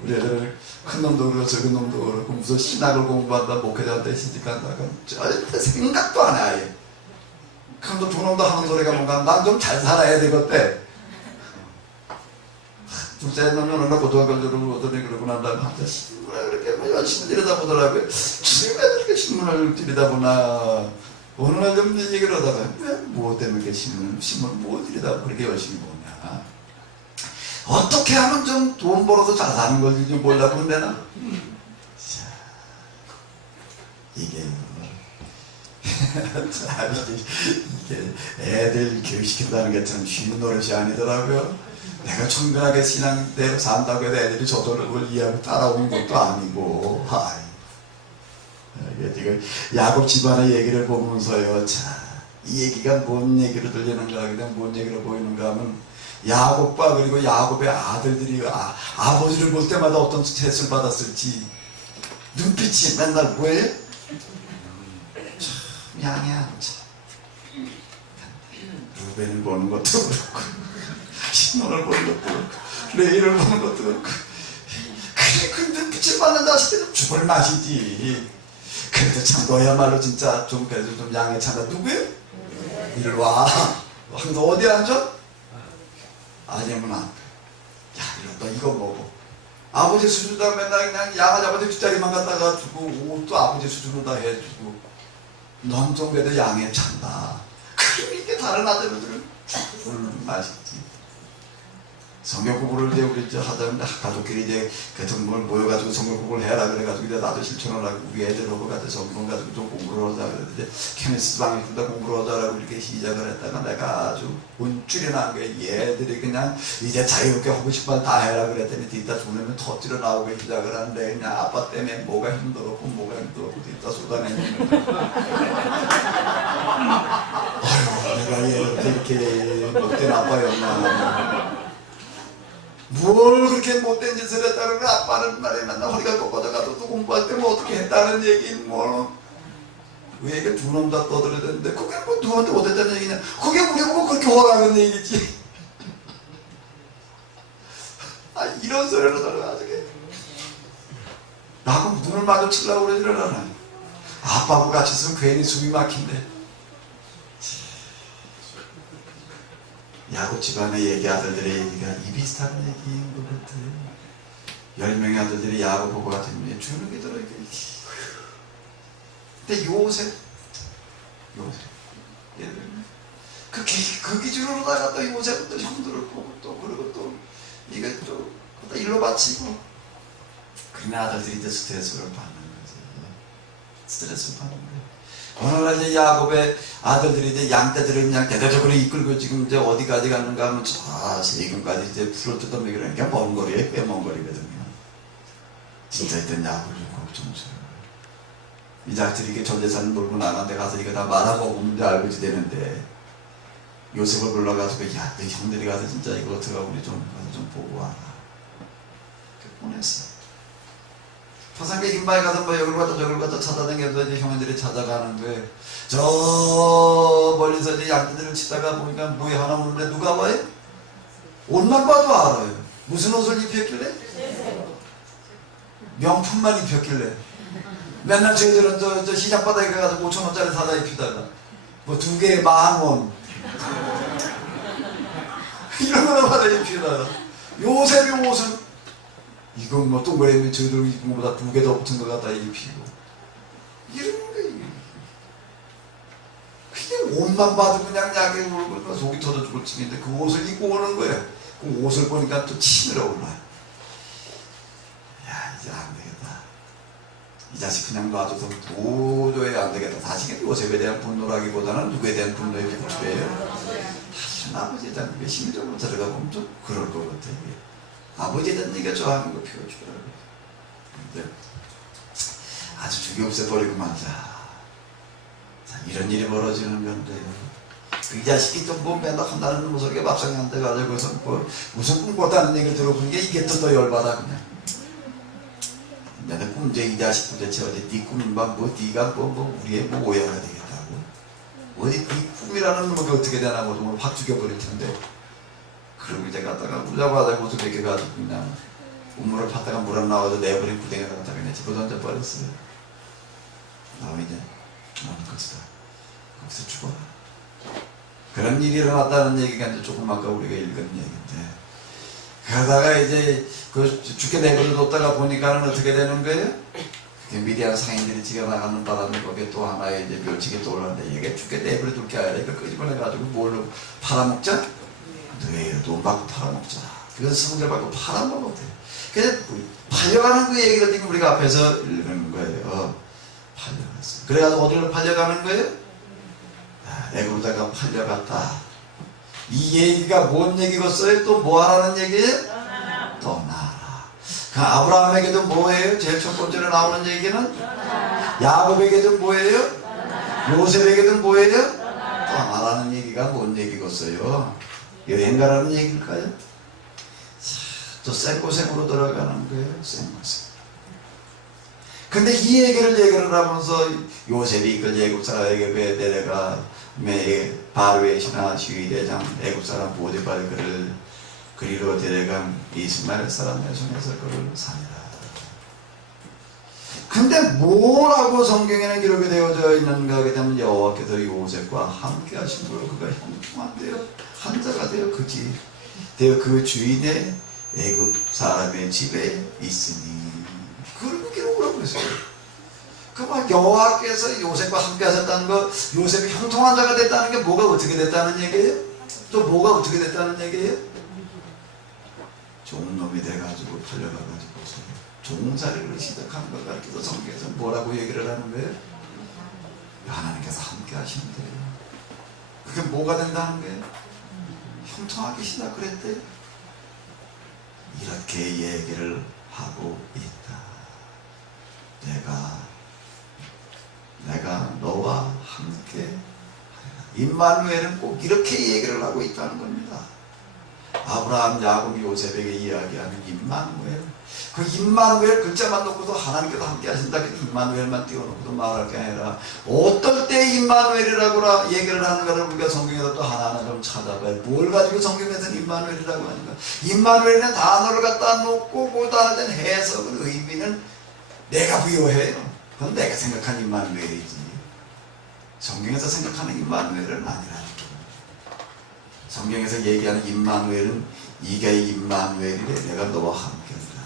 우리 애들 큰 놈도 그렇고 적은 놈도 그렇고 무슨 신학을 공부한다, 목회자한테 시집간다, 절대 생각도 안 해, 아예. 그럼 두 놈도 하는 소리가 뭔가 난 좀 잘 살아야 되겠대. 둘째 놈은 어느 고등학교를 오더니 그러고 난 다음에 한테 신문을 그렇게 뭐 열심히 들여다보더라고요. 왜 그렇게 신문을 들여다보나. 어느 날 좀 얘기를 하다가 왜 뭐 때문에 이렇게 신문을 뭐 들여다보고 그렇게 열심히 보냐. 어떻게 하면 좀 돈 벌어서 잘 사는 건지 좀 보려고 그러나. 자, 이게 이게 애들 교육시킨다는 게 참 쉬운 노릇이 아니더라고요. 내가 청결하게 신앙대로 산다고 해도 애들이 저절로 이해하고 따라오는 것도 아니고. 이게 지금 야곱 집안의 얘기를 보면서요, 자, 이 얘기가 뭔 얘기로 들리는가, 그냥 뭔 얘기로 보이는가 하면 야곱과 그리고 야곱의 아들들이 아버지를 볼 때마다 어떤 스트레스를 받았을지 눈빛이 맨날 뭐예요? 참 양이야. 참. 루벤을 보는 것도 그렇고 시몬을 보는 것도 그렇고 레이를 보는 것도 그렇고 그 눈빛을 받는 자식들은 죽을 맛이지. 그래도 참 너야말로 진짜 좀 그래도 좀 양의 차가 누구예요? 이리 와. 항상 어디 앉아? 아니면 야, 너 이거 먹어. 아버지 수준다 맨날 그냥 양아지 아버지 뒷자리만 갖다가 주고 옷도 아버지 수준으로 다 해주고 넌 좀 그래도 양에 찬다. 그럼 이게 다른 아들들은 죽을 맛이지. 성경 공부를 이제 우리 하자면 가족끼리 이제 같은 걸 모여가지고 성경 공부를 해라 그래가지고 이제 나도 실천을 하고 우리 애들하고 같이 성경 가지고 좀 공부를 하자 그래서 이제 케미스 방에 있다 공부를 하자라고 이렇게 시작을 했다가 내가 아주 운줄이 난 거야. 얘들이 그냥 이제 자유롭게 하고 싶어 다 해라 그랬더니 뒤따 죽으면 터지러 나오기 시작을 하는데 그냥 아빠 때문에 뭐가 힘들었고 뭐가 힘들었고 뒤따 쏟아내는 거야. 아유, 내가 얘한테 이렇게 못된 아빠였나. 뭘 그렇게 못된 짓을 했다는 거야. 아빠는 말에 맨날 허리가 꺾어져가도 또 공부할 때 뭐 어떻게 했다는 얘기 뭐 왜 이게 두 놈 다 떠들어야 되는데 그게 뭐 누구한테 못했다는 얘기냐. 그게 우리 보고 그렇게 허락하는 얘기지. 이런 소리를 들어가지고 나하고 눈을 마주치려고 그러지를 않아. 아빠하고 같이 있으면 괜히 숨이 막힌대. 야곱 집안의 얘기 아들들의 얘기가 이 비슷한 얘기인 것 같아요. 10명의 아들들이 야곱하고 같은 얘기 주는 게 들어있게. 근데 요셉 그 기준으로다가 또 요셉은 또 형들을 보고 또 그러고 또 이게 또 일로 바치고 그런 아들들이 이제 스트레스를 받는 거지. 스트레스를 받는 거예요. 어느 날 이제 야곱의 아들들이 이제 양떼들을 그냥 대대적으로 이끌고 지금 이제 어디까지 가는가 하면 세금까지 이제 풀을 뜯어먹이려니까 먼 거리에 꽤 먼 거리거든요. 진짜 이땐 야곱이 걱정스러워요. 이 자식들이 이렇게 전재산을 몰고 나간데 가서 이거 다 말아먹으면 알고지 되는데 요셉을 불러가지고 야, 너 형들이 가서 진짜 이거 어떡하고 우리 좀 보고 와라. 보냈어. 화상계 김바에 가서 뭐 여길 갔다 저길 갔다 찾아다니면서 이제 형들이 찾아가는데 저 멀리서 이제 양떼들을 치다가 보니까 뭐에 하나 오는데 누가 봐요? 옷만 봐도 알아요. 무슨 옷을 입혔길래? 명품만 입혔길래 맨날 저희들은 저 시장 바닥에 가서 5,000원짜리 사다 입히다가 뭐 2개에 10,000원 이런 거나 받아 입히다가 요셉의 옷은 이건 뭐 동그라미 저희들 입은 것보다 2개 더 붙은 것 갖다 입히고 이런 거 옷만 봐도 그냥 약에 울고 속이 터져 죽을 징인데 그 옷을 입고 오는 거예요. 그 옷을 보니까 또 치밀어 올라요. 야, 이제 안 되겠다. 이 자식 그냥 놔줘서 도저히 안 되겠다. 다시 요셉에 대한 분노라기보다는 누구에 대한 분노의 표출이에요? 사실은 아버지에 대한 게 심리적으로 들어가 보면 좀 그럴 것 같아요. 아버지에 대한 얘기가 좋아하는 거 표출하고. 근데 아주 죽이 없애버리고 말자. 이런 일이 벌어지는 건데 이 자식이 또 뭐 맨날 한다는 무섭게 밥상에 앉아가지고 거기서 뭐 무슨 꿈 꿨다는 얘기를 들어보니까 이게 또 더 열받아 그냥. 내가 꿈제 이 자식 도대체 어디 네 꿈인가 뭐 네가 뭐 우리의 뭐 오해가 되겠다고 어디 네 꿈이라는 놈이 어떻게 되나고 정말 확 죽여버릴 텐데 그러고 이제 갔다가 무자마자 모습 벗겨가지고 그냥 우물을 팠다가 물 안 나와서 내버린 구덩이에 갖다가 그냥 집어던져 버렸어요. 나와 이제 나는 것이다. 거기서 죽어라. 그런 일이 일어났다는 얘기가 이제 조금 아까 우리가 읽은 얘기인데 그러다가 이제 그 죽게 내버려뒀다가 보니까는 어떻게 되는 거예요? 미디안 상인들이 지어나가는 바람에 거기에 또 하나의 이제 멸치가 떠올랐는데 얘가 죽게 내버려둘 게 아니라 이거 끄집어내가지고 뭘로 팔아먹자? 네, 돈 받고 팔아먹자. 그래서 성질 받고 팔아먹었대요. 그래서 팔려가는 그 얘기를 지금 우리가 앞에서 읽는 거예요. 팔려갔어. 그래가지고 어디로 팔려가는 거예요? 애굽에다가 팔려갔다. 이 얘기가 뭔 얘기겠어요? 또 뭐 하라는 얘기예요? 떠나라. 그 아브라함에게도 뭐예요? 제일 첫 번째로 나오는 얘기는 야곱에게도 뭐예요? 요셉에게도 뭐예요? 떠나라는 얘기가 뭔 얘기겠어요? 여행 가라는 얘기일까요? 자, 또 생고생으로 돌아가는 거예요. 생고생. 근데 이 얘기를 하면서 요셉이 이걸 애굽 사람에게 내려가 바로의 신하 지휘대장 애굽 사람 보디발을 그를 그리로 데려간 이스마엘 사람의 손에서 그를 살리라. 근데 뭐라고 성경에는 기록이 되어져 있는가 하게 되면 여호와께서 요셉과 함께 하심으로 그가 형통한되어 한자가 되어 그 주인의 애굽 사람의 집에 있으니 그걸 기록을 하고 있어요. 그만 여호와께서 요셉과 함께 하셨다는 거, 요셉이 형통한 자가 됐다는 게 뭐가 어떻게 됐다는 얘기예요? 또 뭐가 어떻게 됐다는 얘기예요? 종놈이 돼가지고 팔려가가지고 종살이를 시작한 것 같기도 성경에서 뭐라고 얘기를 하는 거예요? 하나님께서 함께 하시면 돼요. 그게 뭐가 된다는 거예요? 형통하게 시작을 했대요. 이렇게 얘기를 하고 있다. 내가 너와 함께 하리라. 임마누엘은 꼭 이렇게 얘기를 하고 있다는 겁니다. 아브라함, 야곱, 요셉에게 이야기하는 임마누엘. 그 임마누엘 글자만 놓고도 하나님께서 함께 하신다. 그 임마누엘만 띄워놓고도 말할 게 아니라 어떨 때 임마누엘이라고 얘기를 하는가를 우리가 성경에서 또 하나하나 좀 찾아봐요. 뭘 가지고 성경에서는 임마누엘이라고 하는가. 임마누엘은 단어를 갖다 놓고 그 단어에 대한 해석은 의미는 내가 부여해요. 그건 내가 생각하는 임마누엘이지 성경에서 생각하는 임마누엘은 아니라는 거예요. 성경에서 얘기하는 임마누엘은 이게 임마누엘이래. 내가 너와 함께한다.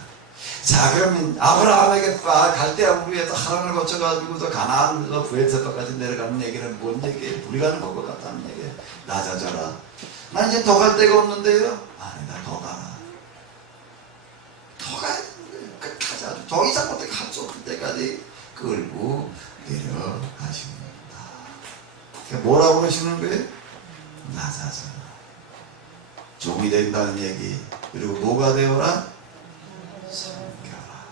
자, 그러면 아브라함에게 갈대아 우리에서 하란을 거쳐가지고서 가나안에서 부엘세바까지 내려가는 얘기는 뭔 얘기예요? 불이가는 것 같다는 얘기예요. 낮아져라. 난 이제 더 갈 데가 없는데요. 아니다, 더 가라. 더 가야 되는데 끝까지 아주 더 이상 어떻게 할 수 없을 때까지 끌고 내려가십니다. 그러니까 뭐라고 그러시는 거예요? 낮아져라. 종이 된다는 얘기. 그리고 뭐가 되어라? 섬겨라.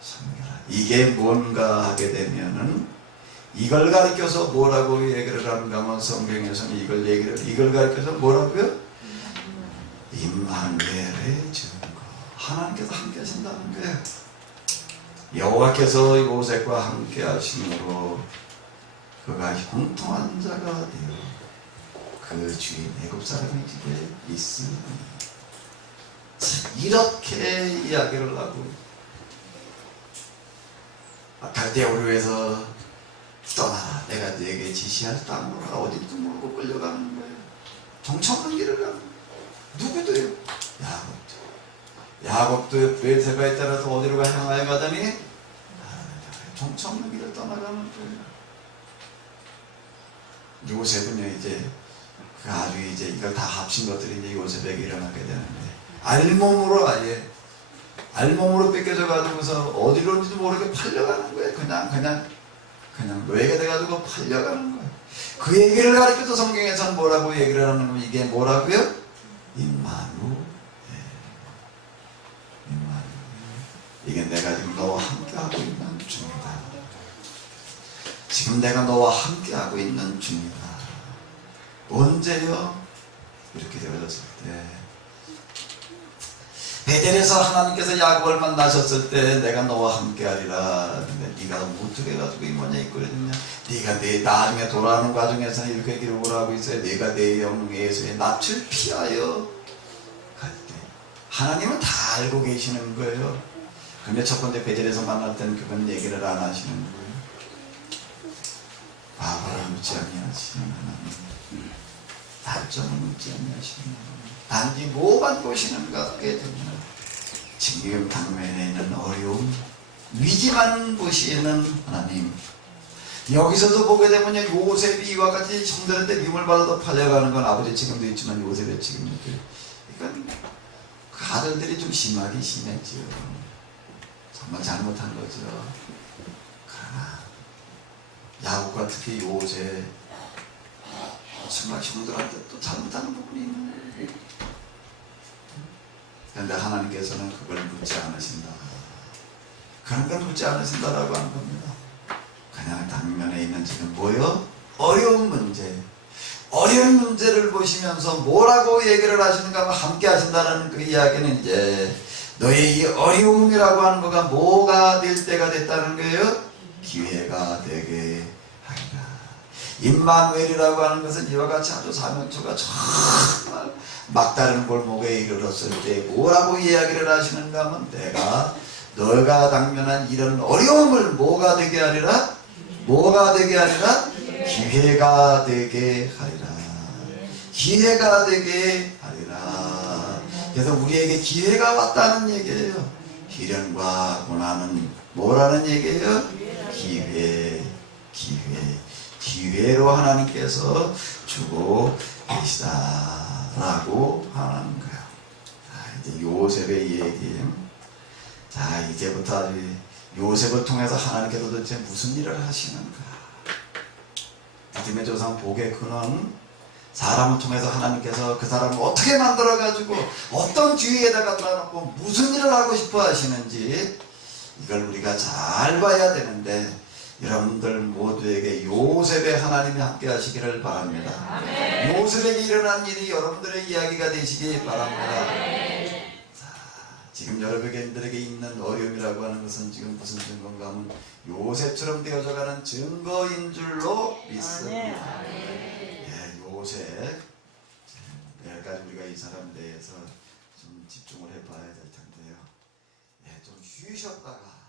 섬겨라. 이게 뭔가 하게 되면은 이걸 가르쳐서 뭐라고 얘기를 하는가 하면 성경에서는 이걸 가르쳐서 뭐라고요? 임마누엘의 증거. 하나님께서 함께 하신다는 거예요. 여호와께서 요셉과 함께 하심으로 그가 형통한 자가 되어 그 주인 애굽 사람의 집에 있으니. 이렇게 이야기를 하고 갈대아 우르에서 떠나라. 내가 네게 지시할 땅으로 가라. 어디도 모르고 끌려가는 거예요. 정처없는 길을 가는 누구도요? 야곱도 부엘세바에 따라서 어디로 향하여 가더니 정처없는 길을 떠나가는 거예요. 요셉은요 이제 그 아주 이제 이걸 다 합친 것들이 이제 요셉에게 일어나게 되는데 알몸으로 아예 알몸으로 뺏겨져 가지고서 어디로인지도 모르게 팔려가는 거예요. 그냥 노예가 돼가지고 팔려가는 거예요. 그 얘기를 가르쳐서 성경에서는 뭐라고 얘기를 하는 거면 이게 뭐라고요? 임마누엘. 이게 내가 지금 너와 함께하고 있는 중이다. 지금 내가 너와 함께하고 있는 중이다. 언제요? 이렇게 되어졌을 때 베델에서 하나님께서 야곱을 만나셨을 때 내가 너와 함께하리라. 근데 네가 어떻게 가지고 이 모양이 있거든요. 네가 내 나중에 돌아오는 과정에서는 이렇게 기록을 하고 있어요. 네가 내 영예에서의 낯을 피하여 갈 때 하나님은 다 알고 계시는 거예요. 그런데 첫 번째 베델에서 만날 때는 그건 얘기를 안 하시는 거예요. 과거를 묻지 아니하시는 하나님, 단점을 묻지 아니하시는 하나님, 단지 뭐만 보시는가 하게 됩니다. 지금 당면에 있는 어려움, 위기만 보시는 하나님. 여기서도 보게 되면 요셉이 이와 같이 형들한테 미움을 받아서 팔려가는 건 아버지 책임도 있지만 요셉의 책임도 있고, 그러니까 그 아들들이 좀 심하게 심했지요. 정말 잘못한 거죠. 그러나 야곱과 특히 요셉 정말 형들한테 또 잘못하는 부분이 있는 거예요. 그런데 하나님께서는 그걸 묻지 않으신다. 그런 걸 묻지 않으신다라고 하는 겁니다. 그냥 당면에 있는 지금 뭐요? 어려운 문제. 어려운 문제를 보시면서 뭐라고 얘기를 하시는가 하면 함께 하신다는 그 이야기는 이제 너의 이 어려움이라고 하는 거가 뭐가 될 때가 됐다는 거예요? 기회가 되게 하리라. 임마누엘이라고 하는 것은 이와 같이 아주 사명초가 정말 막다른 골목에 이르렀을 때 뭐라고 이야기를 하시는가 하면 내가 너가 당면한 이런 어려움을 뭐가 되게 하리라? 뭐가 되게 하리라? 기회가 되게 하리라. 기회가 되게 하리라. 그래서 우리에게 기회가 왔다는 얘기예요. 희련과 고난은 뭐라는 얘기예요? 기회로 하나님께서 주고 계시다라고 하는 거예요. 자, 이제 요셉의 얘기. 자, 이제부터 요셉을 통해서 하나님께서 도대체 무슨 일을 하시는가? 믿음의 조상 복의 근원, 사람을 통해서 하나님께서 그 사람을 어떻게 만들어가지고 어떤 주위에다가 놔놓고 무슨 일을 하고 싶어 하시는지 이걸 우리가 잘 봐야 되는데 여러분들 모두에게 요셉의 하나님이 함께 하시기를 바랍니다. 아멘. 요셉에게 일어난 일이 여러분들의 이야기가 되시기 바랍니다. 자, 지금 여러분들에게 있는 어려움이라고 하는 것은 지금 무슨 증거인가 하면 요셉처럼 되어져가는 증거인 줄로 믿습니다. 요셉, 내일까지 우리가 이 사람에 대해서 좀 집중을 해봐야 될 텐데요. 좀 쉬셨다가